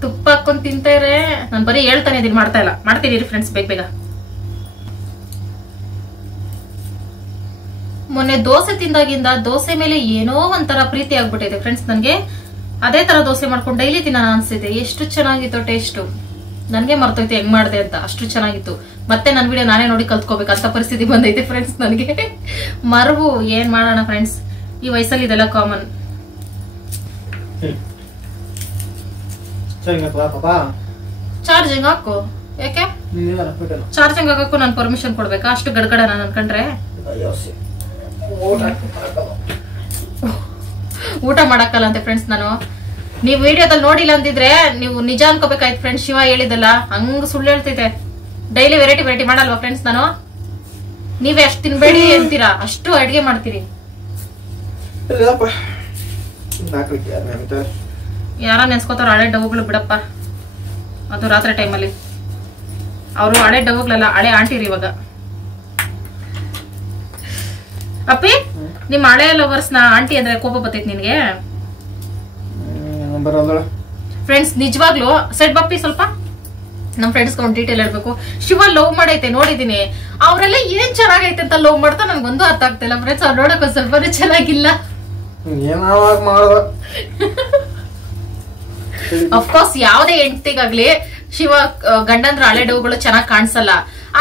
ತುಪ್ಪ ಹಾಕೊಂಡ್ ತಿಂತಾರೆ. ನಾನು ಬರೀ ಹೇಳ್ತಾನೆ ಇದೀನಿ, ಮಾಡ್ತಾ ಇಲ್ಲ. ಮಾಡ್ತೀನಿ ಫ್ರೆಂಡ್ಸ್ ಬೇಗ ಬೇಗ. ಮೊನ್ನೆ ದೋಸೆ ತಿಂದಾಗಿಂದ ದೋಸೆ ಮೇಲೆ ಏನೋ ಒಂಥರ ಪ್ರೀತಿ ಆಗ್ಬಿಟ್ಟಿದೆ ಫ್ರೆಂಡ್ಸ್ ನನ್ಗೆ. ಅದೇ ತರ ದೋಸೆ ಮಾಡ್ಕೊಂಡು ಡೈಲಿ ತಿನ್ನೋಣ ಅನ್ಸಿದೆ. ಎಷ್ಟು ಚೆನ್ನಾಗಿತ್ತು ಟೇಸ್ಟ್, ನನ್ಗೆ ಮರ್ತೋಯ್ತು ಹೆಂಗ್ ಮಾಡ್ದೆ ಅಂತ. ಅಷ್ಟು ಚೆನ್ನಾಗಿತ್ತು. ಮತ್ತೆ ನನ್ ವಿಡಿಯೋ ನಾನೇ ನೋಡಿ ಕಲ್ತ್ಕೋಬೇಕಂತ ಪರಿಸ್ಥಿತಿ ಬಂದೈತೆ ಫ್ರೆಂಡ್ಸ್ ನನಗೆ. ಮರವು ಏನ್ ಮಾಡೋಣ ಫ್ರೆಂಡ್ಸ್, ಈ ವಯಸ್ಸಲ್ಲಿ ಇದೆಲ್ಲ ಕಾಮನ್. ಚಾರ್ಜಿಂಗ್ ಹಾಕು. ಯಾಕೆ ಚಾರ್ಜಿಂಗ್ ಹಾಕಕ್ಕೂ ನಾನು ಪರ್ಮಿಷನ್ ಕೊಡ್ಬೇಕಾ? ಅಷ್ಟು ಗಡ್ಗಡ ನಾನು ಅನ್ಕೊಂಡ್ರೆ. ಊಟ ಮಾಡಕ್ಕಲ್ಲ ಅಂತೆ ಫ್ರೆಂಡ್ಸ್ ನಾನು. ನೀವು ವಿಡಿಯೋದಲ್ಲಿ ನೋಡಿಲ್ಲ ಅಂತಿದ್ರೆ ನೀವು ನಿಜ ಅನ್ಕೋಬೇಕಾಯ್ತು ಫ್ರೆಂಡ್ಸ್. ಶಿವ ಹೇಳಿದಲ್ಲ ಹಂಗ ಸುಳ್ಳು ಹೇಳ್ತೈತೆ. ಡೈಲಿ ವೆರೈಟಿ ವೆರೈಟಿ ಮಾಡಲ್ವಾ ಫ್ರೆಂಡ್ಸ್ ನಾನು? ನೀವೇ ಅಷ್ಟು ತಿನ್ಬೇಡಿ ಅಂತೀರಾ, ಅಷ್ಟು ಅಡ್ಗೆ ಮಾಡ್ತೀರಿ. ಯಾರ ನೆನ್ಸ್ಕೋತಾರ ಹಳೆ ಡವ್ಗಳು ಬಿಡಪ್ಪ. ಅದು ರಾತ್ರಿ ಟೈಮಲ್ಲಿ ಅವರು ಹಳೆ ಡವ್ಗಳಲ್ಲ, ಹಳೆ ಆಂಟಿರಿ ಇವಾಗ. ಅಪ್ಪಿ, ನಿಮ್ ಹಳೆ ಲವರ್ಸ್ ನ ಆಂಟಿ ಅಂದ್ರೆ ಕೋಪ ಬರ್ತೈತಿ ನಿನ್ಗೆ ಫ್ರೆಂಡ್ಸ್? ನಿಜವಾಗ್ಲು ಸೆಟ್ ಬಪ್ಪಿ ಸ್ವಲ್ಪ ನಮ್ ಫ್ರೆಂಡ್ಸ್ ಒಂದು ಡೀಟೇಲ್ ಹೇಳ್ಬೇಕು. ಶಿವ ಲವ್ ಮಾಡೈತೆ ನೋಡಿದೀನಿ. ಅವ್ರೆಲ್ಲ ಏನ್ ಚೆನ್ನಾಗೈತೆ ಅಂತ ಲವ್ ಮಾಡ್ತಾ ನನ್ಗೊಂದು ಅರ್ಥ ಆಗ್ತಿಲ್ಲ ಫ್ರೆಂಡ್ಸ್. ಅವ್ರು ನೋಡಕ್ ಒಂದ್ ಸ್ವಲ್ಪನೇ ಚೆನ್ನಾಗಿಲ್ಲ. ಅಫ್ಕೋರ್ಸ್ ಯಾವ್ದೇ ಹೆಂಡತಿಗಾಗ್ಲಿ ಶಿವ ಗಂಡಂದ್ರ ಹಳೆ ಡವ್ಗಳು ಚೆನ್ನಾಗ್ ಕಾಣಿಸಲ್ಲ.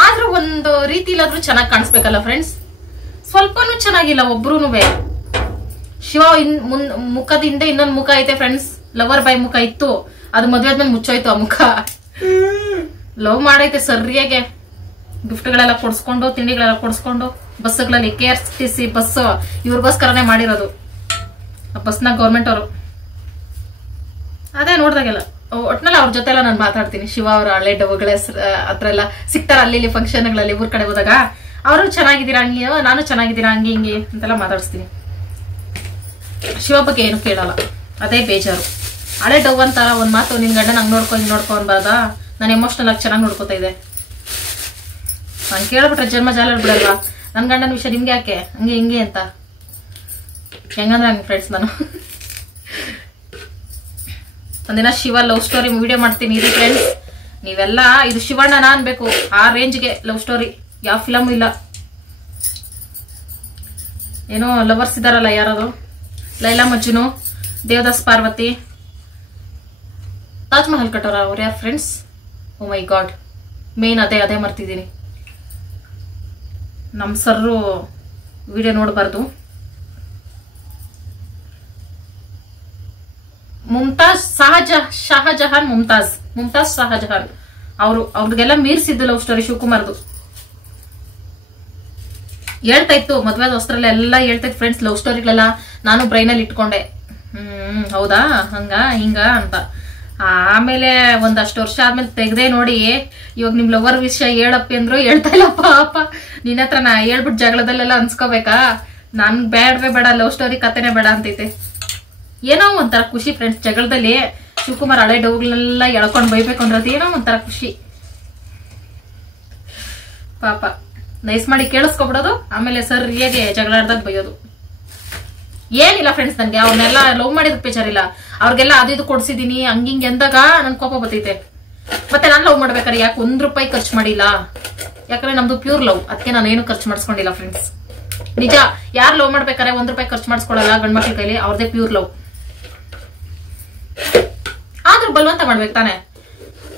ಆದ್ರೂ ಒಂದು ರೀತಿಲಾದ್ರೂ ಚೆನ್ನಾಗ್ ಕಾಣಿಸ್ಬೇಕಲ್ಲ ಫ್ರೆಂಡ್ಸ್. ಸ್ವಲ್ಪನೂ ಚೆನ್ನಾಗಿಲ್ಲ ಒಬ್ರುನುವೆ. ಶಿವ ಮುಖದ ಹಿಂದೆ ಇನ್ನೊಂದ್ ಮುಖ ಐತೆ ಫ್ರೆಂಡ್ಸ್. ಲವರ್ ಬಾಯ್ ಮುಖ ಇತ್ತು, ಅದು ಮದ್ವೆ ಆದ್ಮೇಲೆ ಮುಚ್ಚೋಯ್ತು ಆ ಮುಖ. ಲವ್ ಮಾಡೈತೆ ಸರಿಯಾಗೆ. ಗಿಫ್ಟ್ಗಳೆಲ್ಲ ಕೊಡ್ಸ್ಕೊಂಡು, ತಿಂಡಿಗಳೆಲ್ಲ ಕೊಡ್ಸ್ಕೊಂಡು, ಬಸ್ಗಳಲ್ಲಿ KRTC ಬಸ್ ಇವ್ರಿಗೋಸ್ಕರನೇ ಮಾಡಿರೋದು. ಆ ಬಸ್ನ ಗೌರ್ಮೆಂಟ್ ಅವರು. ಅದೇ ನೋಡ್ದಾಗೆಲ್ಲ ಒಟ್ನಲ್ಲಿ ಅವ್ರ ಜೊತೆ ಎಲ್ಲ ನಾನು ಮಾತಾಡ್ತೀನಿ. ಶಿವ ಅವ್ರ ಹಳೆ ಡವ್ಗಳ ಹತ್ರ ಎಲ್ಲ ಸಿಗ್ತಾರ ಅಲ್ಲಿ ಇಲ್ಲಿ ಫಂಕ್ಷನ್ಗಳಲ್ಲಿ ಊರ್ ಕಡೆ ಹೋದಾಗ. ಅವರು ಚೆನ್ನಾಗಿದ್ದೀರಾ ಹಂಗೆ, ನಾನು ಚೆನ್ನಾಗಿದ್ದೀರಾ ಹಂಗೆ ಹಿಂಗೆ ಅಂತೆಲ್ಲ ಮಾತಾಡಿಸ್ತೀನಿ. ಶಿವ ಬಗ್ಗೆ ಏನು ಕೇಳಲ್ಲ, ಅದೇ ಬೇಜಾರು. ಹಳೆ ಡವ್ ಅಂತಾರ ಒಂದ್ ಮಾತು, ನಿನ್ ಗಂಡ ನಂಗೆ ನೋಡ್ಕೊ ಅನ್ಬಾರ್ದಾ? ನಾನು ಎಮೋಷನಲ್ ಆಗಿ ಚೆನ್ನಾಗಿ ನೋಡ್ಕೋತಾ ಇದೆ. ನಾನು ಕೇಳ್ಬಿಟ್ರೆ ಜನ್ಮ ಜಾಲ ಬಿಡಲ್ವಾ? ನನ್ ಗಂಡನ ವಿಷಯ ನಿಮ್ಗೆ ಯಾಕೆ ಹಂಗೆ ಹಿಂಗೆ ಅಂತ. ಹೆಂಗಂದ್ರೆ ಹಂಗೆ ಫ್ರೆಂಡ್ಸ್. ನಾನು ಒಂದಿನ ಶಿವ ಲವ್ ಸ್ಟೋರಿ ವಿಡಿಯೋ ಮಾಡ್ತೀನಿ ಇರಿ ಫ್ರೆಂಡ್ಸ್. ನೀವೆಲ್ಲ ಇದು ಶಿವಣ್ಣನ ಅನ್ಬೇಕು, ಆ ರೇಂಜ್ಗೆ ಲವ್ ಸ್ಟೋರಿ. ಯಾವ ಫಿಲಮ್ ಇಲ್ಲ. ಏನೋ ಲವರ್ಸ್ ಇದಾರಲ್ಲ, ಯಾರದು ಲೈಲಾ ಮಜ್ನು, ದೇವದಾಸ್ ಪಾರ್ವತಿ, ತಾಜ್ ಮಹಲ್ ಕಟ್ಟೋರ ಅವ್ರು ಯಾರು ಫ್ರೆಂಡ್ಸ್? ಓ ಮೈ ಗಾಡ್, ಮೇನ್ ಅದೇ ಮರ್ತಿದ್ದೀನಿ. ನಮ್ಮ ಸರ್ರು ವಿಡಿಯೋ ನೋಡಬಾರ್ದು. ಮುಮ್ತಾಜ್ ಶಹಜಹಾನ್ ಮುಮ್ತಾಜ್ ಶಹಜಹಾನ್ ಅವ್ರಿಗೆಲ್ಲ ಮೀರ್ಸಿದ್ದು ಲವ್ ಸ್ಟೋರಿ ಶಿವಕುಮಾರ್ದು. ಹೇಳ್ತಾ ಇತ್ತು ಮದ್ವೆ ವಸ್ತ್ರಲ್ಲ ಹೇಳ್ತಾ ಇತ್ತು ಫ್ರೆಂಡ್ಸ್ ಲವ್ ಸ್ಟೋರಿಗಳೆಲ್ಲ. ನಾನು ಬ್ರೈನಲ್ಲಿ ಇಟ್ಕೊಂಡೆ, ಹೌದಾ ಹಂಗ ಹಿಂಗ ಅಂತ. ಆಮೇಲೆ ಒಂದಷ್ಟು ವರ್ಷ ಆದ್ಮೇಲೆ ತೆಗ್ದೆ ನೋಡಿ. ಇವಾಗ ನಿಮ್ ಲವರ್ ವಿಷಯ ಹೇಳಪ್ಪಿ ಅಂದ್ರು ಹೇಳ್ತಾ ಇಲ್ಲಪ್ಪ. ಅಪ್ಪ ನಿನ್ನ ಹತ್ರ ನಾ ಹೇಳ್ಬಿಟ್ಟು ಜಗಳದಲ್ಲೆಲ್ಲ ಅನ್ಸ್ಕೋಬೇಕಾ? ನನ್ ಬೇಡವೇ ಬೇಡ, ಲವ್ ಸ್ಟೋರಿ ಕತೆನೆ ಬೇಡ ಅಂತೈತೆ. ಏನೋ ಒಂಥರ ಖುಷಿ ಫ್ರೆಂಡ್ಸ್ ಜಗಳದಲ್ಲಿ ಶಿವಕುಮಾರ್ ಹಳೆ ಡೌಗಳನ್ನೆಲ್ಲ ಎಳ್ಕೊಂಡ್ ಬೈಬೇಕು ಅಂದ್ರೆ ಏನೋ ಒಂಥರ ಖುಷಿ. ಪಾಪ ನೈಸ್ ಮಾಡಿ ಕೇಳಿಸ್ಕೊಬಿಡೋದು, ಆಮೇಲೆ ಸರ್ ಹೇಗೆ ಜಗಳ ಆಡ್ದಾಗ ಬೈಯೋದು. ಏನಿಲ್ಲ ಫ್ರೆಂಡ್ಸ್, ನನ್ಗೆ ಅವ್ರನ್ನೆಲ್ಲ ಲವ್ ಮಾಡಿದ ಬೇಜಾರಿಲ್ಲ. ಅವ್ರಿಗೆಲ್ಲ ಅದು ಇದು ಕೊಡ್ಸಿದೀನಿ ಹಂಗಿಂಗ್ ಎಂದಾಗ ನನ್ ಕೋಪ ಬರ್ತೈತೆ. ಮತ್ತೆ ನಾನ್ ಲವ್ ಮಾಡ್ಬೇಕಾರೆ ಯಾಕೆ ₹1 ಖರ್ಚು ಮಾಡಿಲ್ಲ? ಯಾಕಂದ್ರೆ ನಮ್ದು ಪ್ಯೂರ್ ಲವ್, ಅದಕ್ಕೆ ನಾನು ಏನು ಖರ್ಚು ಮಾಡಿಸ್ಕೊಂಡಿಲ್ಲ ಫ್ರೆಂಡ್ಸ್. ನಿಜ, ಯಾರು ಲವ್ ಮಾಡ್ಬೇಕಾರೆ ₹1 ಖರ್ಚು ಮಾಡಿಸ್ಕೊಳಲ್ಲ ಗಂಡ್ಮಕ್ಳ ಕೈಲಿ, ಅವ್ರದೇ ಪ್ಯೂರ್ ಲವ್. ಆದ್ರೂ ಬಲ್ವಂತ ಮಾಡ್ಬೇಕು ತಾನೆ.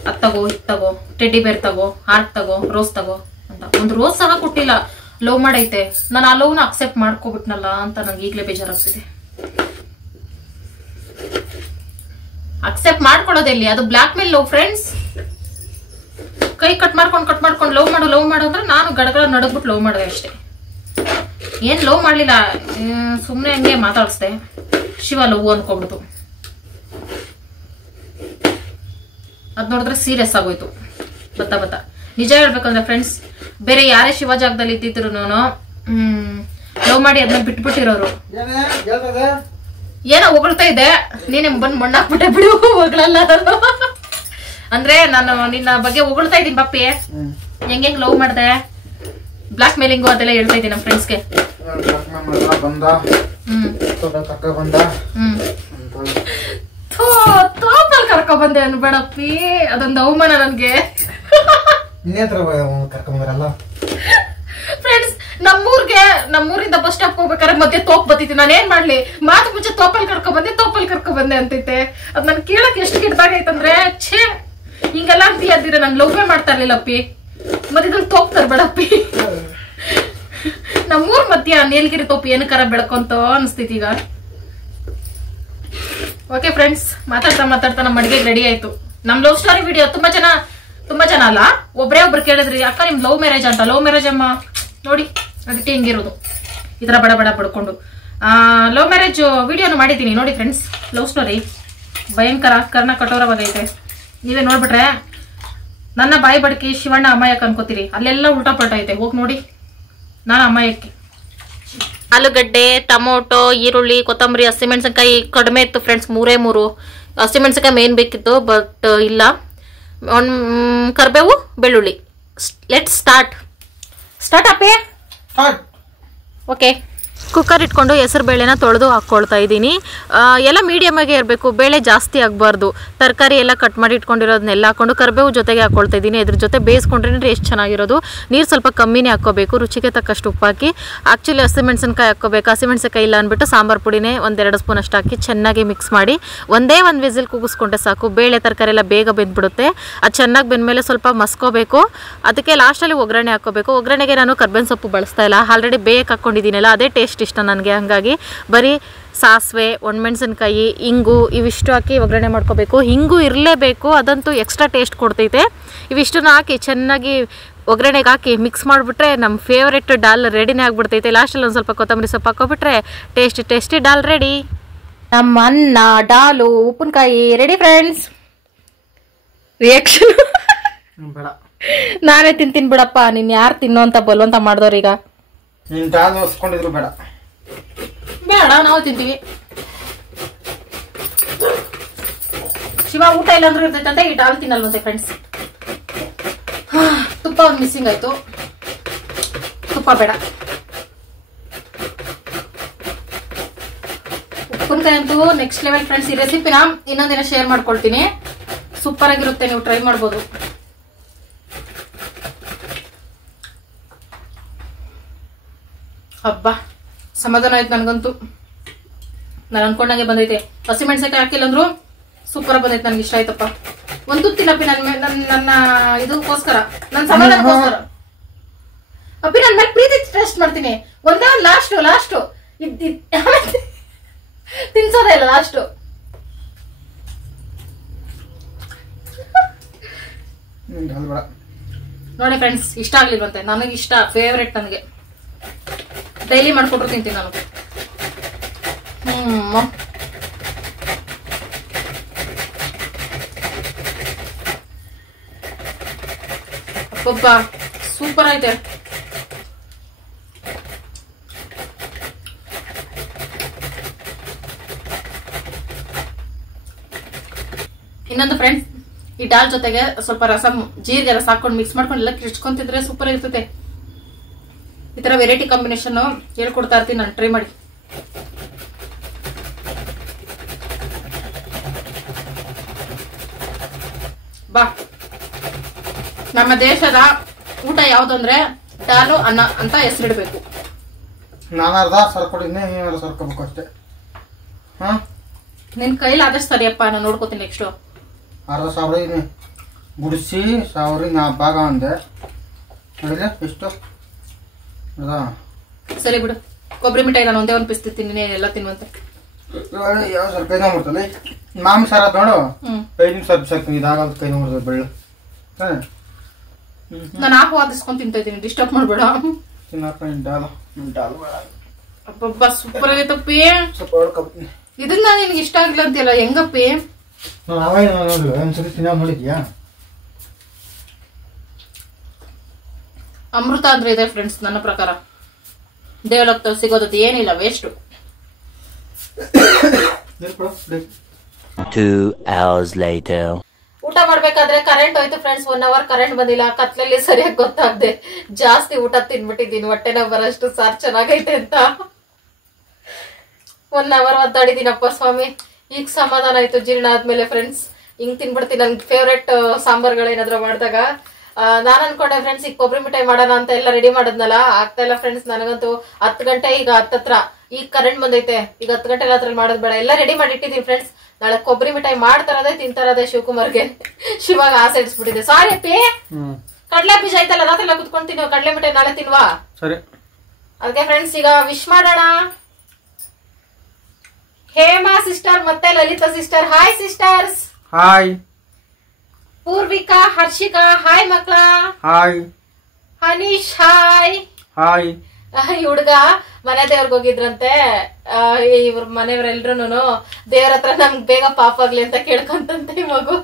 ಅದ್ ತಗೋ, ಇದ್ ತಗೋ, ಟೆಡ್ಡಿ ಬೇರ್ ತಗೋ, ಹಾರ್ಟ್ ತಗೋ, ರೋಸ್ ತಗೋ ಅಂತ. ಒಂದು ರೋಸ್ ಸಹ ಕೊಟ್ಟಿಲ್ಲ. ಲವ್ ಮಾಡೈತೆ, ನಾನು ಆ ಲವ್ನ ಅಕ್ಸೆಪ್ಟ್ ಮಾಡ್ಕೋಬಿಟ್ನಲ್ಲ ಅಂತ ನಂಗೆ ಈಗ್ಲೇ ಬೇಜಾರಾಗ್ತಿದೆ. ಅಕ್ಸೆಪ್ಟ್ ಮಾಡ್ಕೊಳ್ಳೋದೆಲ್ಲಿ, ಅದು ಬ್ಲಾಕ್ ಮೇಲ್ ಲವ್ ಫ್ರೆಂಡ್ಸ್. ಕೈ ಕಟ್ ಮಾಡ್ಕೊಂಡು ಲವ್ ಮಾಡು ಅಂದ್ರೆ ನಾನು ಗಡಗಡ ನಡಗ್ಬಿಟ್ಟು ಲವ್ ಮಾಡಿದೆ ಅಷ್ಟೇ. ಏನ್ ಲವ್ ಮಾಡ್ಲಿಲ್ಲ, ಸುಮ್ನೆ ಹಂಗೆ ಮಾತಾಡ್ಸ್ದೆ. ಶಿವ ಲವ್ ಅನ್ಕೊಬಿಡ್ತು. ಅದ್ ನೋಡಿದ್ರೆ ಸೀರಿಯಸ್ ಆಗೋಯ್ತು ಬತ್ತ. ನಿಜ ಹೇಳ್ಬೇಕಂದ್ರೆ ಫ್ರೆಂಡ್ಸ್, ಬೇರೆ ಯಾರೇ ಶಿವ ಜಾಗದಲ್ಲಿ ಇದ್ದಿದ್ರು ಲವ್ ಮಾಡಿ ಅದನ್ನ ಬಿಟ್ಬಿಟ್ಟಿರೋರು. ಏನೋ ಹೊಗಳ್ತಾ ಇದ್ದೆ, ನೀನೇ ಬಂದ್ ಮಣ್ಣಾಕ್ಬಿಟ್ಟೆ ಬಿಡು. ಹೊಗಳಲ್ಲ ಅಂದ್ರೆ ನಾನು ನಿನ್ನ ಬಗ್ಗೆ ಹೊಗಳ್ತಾ ಇದ್ದೀನಿ ಪಪ್ಪಿ. ಹೆಂಗ್ ಲವ್ ಮಾಡ್ದೆ, ಬ್ಲಾಕ್ ಮೇಲಿಂಗು ಅದೆಲ್ಲ ಹೇಳ್ತಾ ಇದ್ದೀನಿ ನಮ್ಮ ಫ್ರೆಂಡ್ಸ್ಗೆ. ತೋಪಲ್ ಕರ್ಕೊ ಬಂದೆ ಅನ್ಬೇಡಪ್ಪಿ, ಅದೊಂದು ಅವಮಾನ ನನ್ಗೆ. ಫ್ರೆಂಡ್ಸ್, ನಮ್ಮೂರಿಂದ ಬಸ್ ಸ್ಟಾಪ್ ಹೋಗ್ಬೇಕಾದ್ರೆ ಮಧ್ಯೆ ತೋಪ್ ಬತ್ತಿತ್ತು. ನಾನು ಏನ್ ಮಾಡ್ಲಿ, ಮಾತು ಮುಂಚೆ ತೋಪಲ್ ಕರ್ಕೊ ಬಂದೆ ಅಂತೈತೆ. ಅದ್ ನನ್ ಕೇಳಕ್ ಎಷ್ಟು ಗಿಡ್ದಾಗೈತಂದ್ರೆ, ಛೇ ಹಿಂಗೆಲ್ಲ ಅಂತೀಯಂತೀರ. ನನ್ ಲವ್ವೇ ಮಾಡ್ತಾ ಇರ್ಲಿಲ್ಲಪ್ಪಿ, ಮಧ್ಯದಲ್ಲಿ ತೋಪ್ ತರ್ಬೇಡಪ್ಪಿ. ನಮ್ಮೂರ್ ಮಧ್ಯ ನೀಲಗಿರಿ ತೋಪ್ ಏನಕ್ಕಾರ ಬೆಳ್ಕೊಂತ ಅನ್ಸ್ತೈತಿ ಈಗ. ಓಕೆ ಫ್ರೆಂಡ್ಸ್, ಮಾತಾಡ್ತಾ ನಮ್ಮ ಅಡಿಗೆ ರೆಡಿ ಆಯ್ತು. ನಮ್ ಲವ್ ಸ್ಟೋರಿ ವಿಡಿಯೋ ತುಂಬಾ ಜನ ಅಲ್ಲ, ಒಬ್ರು ಕೇಳಿದ್ರಿ ಅಕ್ಕ ನಿಮ್ ಲವ್ ಮ್ಯಾರೇಜ್ ಅಂತ. ಲವ್ ಮ್ಯಾರೇಜ್ ಅಮ್ಮ ನೋಡಿ, ಅದಕ್ಕೆ ಹಿಂಗಿರೋದು ಈ ತರ ಬಡ ಪಡ್ಕೊಂಡು. ಲವ್ ಮ್ಯಾರೇಜ್ ವಿಡಿಯೋನು ಮಾಡಿದ್ದೀನಿ ನೋಡಿ ಫ್ರೆಂಡ್ಸ್. ಲವ್ ಸ್ಟೋರಿ ಭಯಂಕರ ಕರ್ಣ ಕಠೋರವಾಗೈತೆ. ನೀವೇ ನೋಡ್ಬಿಟ್ರೆ ನನ್ನ ಬಾಯಿ ಬಡ್ಕಿ ಶಿವಣ್ಣ ಅಮಾಯಕ ಅನ್ಕೋತೀರಿ, ಅಲ್ಲೆಲ್ಲ ಉಲ್ಟಾ ಪಲ್ಟಾ ಐತೆ. ಹೋಗಿ ನೋಡಿ, ನಾನು ಅಮಾಯಕ್ಕೆ. ಆಲೂಗಡ್ಡೆ, ಟೊಮೊಟೊ, ಈರುಳ್ಳಿ, ಕೊತ್ತಂಬರಿ, ಹಸಿಮೆಣಸಿನಕಾಯಿ ಕಡಿಮೆ ಇತ್ತು ಫ್ರೆಂಡ್ಸ್, 3 ಹಸಿಮೆಣಸಿನಕಾಯಿ ಮೇನ್ ಬೇಕಿತ್ತು, ಬಟ್ ಇಲ್ಲ. ಕರ್ಬೇವು, ಬೆಳ್ಳುಳ್ಳಿ. ಲೆಟ್ಸ್ ಸ್ಟಾರ್ಟ್ ಅಪ್ಪೇ. ಓಕೆ, ಕುಕ್ಕರ್ ಇಟ್ಕೊಂಡು ಹೆಸರು ಬೇಳೆನ ತೊಳೆದು ಹಾಕ್ಕೊಳ್ತಾ ಇದ್ದೀನಿ. ಎಲ್ಲ ಮೀಡಿಯಮ್ ಆಗಿ ಇರಬೇಕು, ಬೇಳೆ ಜಾಸ್ತಿ ಆಗಬಾರ್ದು. ತರಕಾರಿ ಎಲ್ಲ ಕಟ್ ಮಾಡಿ ಇಟ್ಕೊಂಡಿರೋದನ್ನೆಲ್ಲ ಹಾಕೊಂಡು ಕರ್ಬೇವು ಜೊತೆಗೆ ಹಾಕ್ಕೊಳ್ತಾ ಇದ್ದೀನಿ. ಇದ್ರ ಜೊತೆ ಬೇಯಿಸ್ಕೊಂಡ್ರೆ ಎಷ್ಟು ಚೆನ್ನಾಗಿರೋದು. ನೀರು ಸ್ವಲ್ಪ ಕಮ್ಮಿನೇ ಹಾಕ್ಕೋಬೇಕು, ರುಚಿಗೆ ತಕ್ಕಷ್ಟು ಉಪ್ಪು ಹಾಕಿ. ಆ್ಯಕ್ಚುಲಿ ಹಸಿಮೆಣಸಿನ್ಕಾಯಿ ಹಾಕ್ಕೋಬೇಕು, ಹಸಿಮೆಣಸಿನ್ಕಾಯಿ ಇಲ್ಲ ಅಂದ್ಬಿಟ್ಟು ಸಾಂಬಾರು ಪುಡಿನೇ 1-2 ಸ್ಪೂನ್ ಅಷ್ಟು ಹಾಕಿ ಚೆನ್ನಾಗಿ ಮಿಕ್ಸ್ ಮಾಡಿ ಒಂದೇ ಒಂದು ವಿಸಿಲ್ ಕೂಗಿಸ್ಕೊಂಡ್ರೆ ಸಾಕು. ಬೇಳೆ ತರಕಾರಿ ಎಲ್ಲ ಬೇಗ ಬೆಂದ್ಬಿಡುತ್ತೆ. ಅದು ಚೆನ್ನಾಗಿ ಬೆಂದಮೇಲೆ ಸ್ವಲ್ಪ ಮಸ್ಕೋಬೇಕು. ಅದಕ್ಕೆ ಲಾಸ್ಟಲ್ಲಿ ಒಗ್ಗರಣೆ ಹಾಕ್ಕೋಬೇಕು. ಒಗ್ಗರಣೆಗೆ ನಾನು ಕರ್ಬೇವಿನ ಸೊಪ್ಪು ಬಳಸ್ತಾ ಇಲ್ಲ, ಆಲ್ರೆಡಿ ಬೇಯಕ್ಕೆ ಹಾಕ್ಕೊಂಡಿದ್ದೀನಲ್ಲ, ಅದೇ ಟೇಸ್ಟ್ ಇಷ್ಟ ನನಗೆ. ಹಾಗಾಗಿ ಬರೀ ಸಾಸಿವೆ, ಒಣಮೆಣಸಿನ್ಕಾಯಿ, ಇಂಗು ಇವಿಷ್ಟು ಹಾಕಿ ಒಗ್ಗರಣೆ ಮಾಡ್ಕೋಬೇಕು. ಹಿಂಗು ಇರಲೇಬೇಕು, ಅದಂತೂ ಎಕ್ಸ್ಟ್ರಾ ಟೇಸ್ಟ್ ಕೊಡ್ತೈತೆ. ಇವಿಷ್ಟನ್ನ ಹಾಕಿ ಚೆನ್ನಾಗಿ ಒಗ್ಗರಣೆಗೆ ಹಾಕಿ ಮಿಕ್ಸ್ ಮಾಡಿಬಿಟ್ರೆ ನಮ್ಮ ಫೇವ್ರೆಟ್ ಡಾಲ್ ರೆಡಿನೇ ಆಗಿಬಿಡ್ತೈತೆ. ಲಾಸ್ಟಲ್ಲಿ ಒಂದು ಸ್ವಲ್ಪ ಕೊತ್ತಂಬರಿ ಸೊಪ್ಪು ಹಾಕೋಬಿಟ್ರೆ ಟೇಸ್ಟಿ ಡಾಲ್ ರೆಡಿ. ನಮ್ಮ ಅನ್ನ, ಡಾಲು, ಉಪ್ಪಿನಕಾಯಿ ರೆಡಿ ಫ್ರೆಂಡ್ಸ್. ರಿಯಾಕ್ಷನ್ ನಾನೇ ತಿಂತೀನಿ ಬಿಡಪ್ಪ, ನೀನ್ ಯಾರು ತಿನ್ನೋ ಅಂತ ಬಲ್ವಂತ ಮಾಡಿದವ್ರೀಗ. ಬೇಡ, ನಾವು ತಿಂತೀವಿ. ಶಿವ ಊಟ ಇಲ್ಲಾಂದ್ರೂ ಇರ್ತೈತಂತೆ, ಈ ಡಾಲ್ ತಿನ್ನಲ್ವಂತೆ ಫ್ರೆಂಡ್ಸ್. ತುಪ್ಪ ಒಂದು ಮಿಸ್ಸಿಂಗ್ ಆಯ್ತು, ತುಪ್ಪ ಬೇಡ. ಚುಕ್ಕುಡ್ಕಾಯಿ ಅಂತೂ ನೆಕ್ಸ್ಟ್ ಲೆವೆಲ್ ಫ್ರೆಂಡ್ಸ್. ಈ ರೆಸಿಪಿನ ಇನ್ನೊಂದಿನ ಶೇರ್ ಮಾಡ್ಕೊಳ್ತೀನಿ. ಸೂಪರ್ ಆಗಿರುತ್ತೆ, ನೀವು ಟ್ರೈ ಮಾಡ್ಬೋದು. ಹಬ್ಬ ಸಮಾಧಾನ ಆಯ್ತು ನನ್ಗಂತೂ. ನಾನು ಅನ್ಕೊಂಡಂಗೆ ಬಂದೈತೆ. ಹಸಿಮೆಣಸಿನಕಾಯಿ ಹಾಕಿಲ್ಲ ಅಂದ್ರು ಸೂಪರ್ ಬಂದೈತೆ. ನನ್ಗೆ ಇಷ್ಟ ಆಯ್ತಪ್ಪ. ಒಂದು ತಿನ್ನಪ್ಪಿ ನನ್ನ ಇದಕ್ಕೋಸ್ಕರ, ನನ್ನ ಸಮಾಧಾನಕ್ಕೋಸ್ಕರ. ಅಪ್ಪಿ ನನ್ನ ಮೇಲೆ ಪ್ರೀತಿ ಟೆಸ್ಟ್ ಮಾಡ್ತೀನಿ. ಒಂದೇ ಒಂದು ಲಾಸ್ಟ್ ತಿನ್ಸೋದೇ ಇಲ್ಲ ಲಾಸ್ಟ್. ನೋಡಿ ಫ್ರೆಂಡ್ಸ್, ಇಷ್ಟ ಆಗ್ಲಿಲ್ವಂತೆ. ನನಗೆ ಇಷ್ಟ, ಫೇವ್ರೆಟ್. ನನಗೆ ಡೈಲಿ ಮಾಡ್ಕೊಟ್ರು ತಿಂತೀನಿ ನಾನು. ಅಪ್ಪಬ್ಬ ಸೂಪರ್ ಐತೆ. ಇನ್ನೊಂದು ಫ್ರೆಂಡ್ಸ್, ಈ ಡಾಲ್ ಜೊತೆಗೆ ಸ್ವಲ್ಪ ರಸಂ, ಜೀರಿಗೆ ರಸ ಹಾಕೊಂಡು ಮಿಕ್ಸ್ ಮಾಡ್ಕೊಂಡು ಎಲ್ಲ ಕಿಚ್ಕೊಂತಿದ್ರೆ ಸೂಪರ್ ಇರ್ತೈತೆ. ಈ ತರ ವೆರೈಟಿ ಕಾಂಬಿನೇಷನ್ ಹೇಳ್ಕೊಡ್ತಾ ಇರ್ತೀನಿ ನಾನು, ಟ್ರೈ ಮಾಡಿ. ಬಾ, ನಮ್ಮ ದೇಶದ ಊಟ ಯಾವ್ದು ಅಂದ್ರೆ ದಾಲು ಅನ್ನ ಅಂತ ಹೆಸರಿಡ್ಬೇಕು. ನಾನು ಅರ್ಧ ಸರ್ಕೊಟ್ಟಿದ್ದೆ, ನೀವೆಲ್ಲ ಸರ್ಕೋಬೇಕು ಅಷ್ಟೇ. ನಿನ್ ಕೈಲಿ ಆದಷ್ಟು ಸರಿಯಪ್ಪ, ನಾನು ನೋಡ್ಕೋತೀನಿ. ನೆಕ್ಸ್ಟ್ ಅರ್ಧ ಸಾವಿರ ಗುಡಿಸಿ 1000 ಭಾಗ ಅಂದೆ. ನೋಡಿದ್ರೆ ಎಷ್ಟು ಸರಿ ಬಿಡು. ಕೊಬ್ಬರಿ ಮಿಠಾಯಿ ನಾನು ಒಂದೇ ಒಂದು ಪೀಸ್ ತಿಂತೀನಿ, ಎಲ್ಲ ತಿನ್ನುವಂತೆ. ಯಾವ ಸ್ವಲ್ಪ ಕೈ ನೋಡ್ತದೆ ಮಾಂಸ ಸಾರ ನೋಡು. 5 ನಿಮಿಷ ಸಾಕ್ತೀನಿ, ಇದಾಗಲ್ಲ ಕೈ ನೋಡ್ತದೆ ಬೆಳ್ಳು. ನಾನು ಆಫ್ ವಾದಿಸ್ಕೊಂಡ್ ತಿಂತ ಇದ್ದೀನಿ, ಡಿಸ್ಟರ್ಬ್ ಮಾಡ್ಬೇಡ. ಅಬ್ಬಬ್ಬ ಸೂಪರ್ ಆಗೈತಪ್ಪಿ. ಇದನ್ನ ನಿನ್ಗೆ ಇಷ್ಟ ಆಗಿಲ್ಲ ಅಂತೀಯಲ್ಲ, ಹೆಂಗಪ್ಪಿ? ನೋಡಿದ್ಯಾ? ಅಮೃತ ಅಂದ್ರೆ ಇದೆ ಫ್ರೆಂಡ್ಸ್. ನನ್ನ ಪ್ರಕಾರ ದೇವಲೋಕದಲ್ಲಿ ಸಿಗೋದದ್ದು ಏನಿಲ್ಲ, ವೇಸ್ಟ್. 2 hours later. ಊಟ ಮಾಡ್ಬೇಕಾದ್ರೆ ಕರೆಂಟ್ ಹೋಯ್ತು ಫ್ರೆಂಡ್ಸ್. 1 hour ಕರೆಂಟ್ ಬಂದಿಲ್ಲ. ಕತ್ಲಲ್ಲಿ ಸರಿಯಾಗಿ ಗೊತ್ತಾಗ್ದೆ ಜಾಸ್ತಿ ಊಟ ತಿನ್ಬಿಟ್ಟಿದ್ದೀನಿ. ಹೊಟ್ಟೆನ ಬರಷ್ಟು ಸಾರ್ ಚೆನ್ನಾಗೈತೆ ಅಂತ 1 hour ಒದ್ದಾಡಿದೀನಪ್ಪ ಸ್ವಾಮಿ. ಈಗ ಸಮಾಧಾನ ಆಯ್ತು ಜೀರ್ಣ ಆದ್ಮೇಲೆ ಫ್ರೆಂಡ್ಸ್. ಹಿಂಗ್ ತಿನ್ಬಿಡ್ತೀನಿ. ನನ್ ಫೇವ್ರೆಟ್ ಸಾಂಬಾರ್ಗಳೇನಾದ್ರು ಮಾಡಿದಾಗ ನಾನ್ ಅನ್ಕೊಂಡೆ ಫ್ರೆಂಡ್ಸ್, ಈಗ ಕೊಬ್ಬರಿ ಮಿಠಾಯಿ ಮಾಡೋಣ ಅಂತ ಎಲ್ಲ ರೆಡಿ ಮಾಡದ್ನಲ್ಲ, ಆಗ್ತಾ ಇಲ್ಲ ಫ್ರೆಂಡ್ಸ್. ನನಗಂತೂ 10 ಗಂಟೆ, ಈಗ 10 ಹತ್ರ. ಈಗ ಕರೆಂಟ್ ಬಂದೈತೆ. ಈಗ 10 ಗಂಟೆ ರಾತ್ರಿ ಮಾಡೋದ್ ಬೇಡ, ಎಲ್ಲ ರೆಡಿ ಮಾಡಿ ಇಟ್ಟಿದೀನಿ ಫ್ರೆಂಡ್ಸ್. ನಾಳೆ ಕೊಬ್ಬರಿ ಮಿಠಾಯಿ ಮಾಡ್ತಾರದೇ ತಿಂತಾರದೇ ಶಿವಕುಮಾರ್ಗೆ. ಶಿವಾಗ ಆಸೆ ಇಡ್ಸ್ಬಿಟ್ಟಿದೆ. ಸಾರಿ ಅಪ್ಪಿ, ಕಡ್ಲೆ ಬೀಜ ಐತಲ್ಲ, ರಾತ್ರಿ ಕುತ್ಕೊಂತೀನಿ. ಕಡ್ಲೆ ಮಿಠಾಯಿ ನಾಳೆ ತಿನ್ವಾ? ಸರಿ. ಅದಕ್ಕೆ ಫ್ರೆಂಡ್ಸ್ ಈಗ ವಿಶ್ ಮಾಡೋಣ. ಹೇಮಾ ಸಿಸ್ಟರ್ ಮತ್ತೆ Lalitha sister, hi sisters. Hi. Poorvika, Harshika, hi ಮಕ್ಳ. ಹಾಯ್. ಹನೀಶ್, ಹಾಯ್. ಹಾಯ್. ಈ ಹುಡ್ಗ ಮನೆ ದೇವ್ರಿಗೆ ಹೋಗಿದ್ರಂತೆ. ಇವ್ರ ಮನೆಯವರೆಲ್ರು ದೇವ್ರ ಹತ್ರ ನಮ್ಗೆ ಬೇಗ ಪಾಪ ಆಗ್ಲಿ ಅಂತ ಕೇಳ್ಕೊಂತಂತೆ. ಈ ಮಗು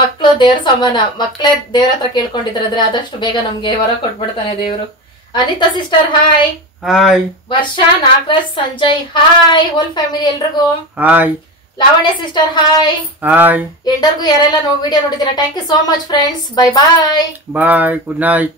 ಮಕ್ಳು ದೇವ್ರ ಸಮಾನ. ಮಕ್ಳೇ ದೇವ್ರ ಹತ್ರ ಕೇಳ್ಕೊಂಡಿದ್ರೆ ಆದಷ್ಟು ಬೇಗ ನಮ್ಗೆ ವರ ಕೊಟ್ಬಿಡ್ತಾನೆ ದೇವ್ರು. Anita sister, hi. Hi. Varsha, Nagaraj, Sanjay, hi. Whole family ಎಲ್ರಿಗೂ hi. Lavanya sister, hi. Hi. ಎಲ್ಲರಿಗೂ ಯಾರೆಲ್ಲ ವಿಡಿಯೋ ನೋಡಿದ್ದೀರಾ, thank you so much friends. Bye bye. Bye. Good night.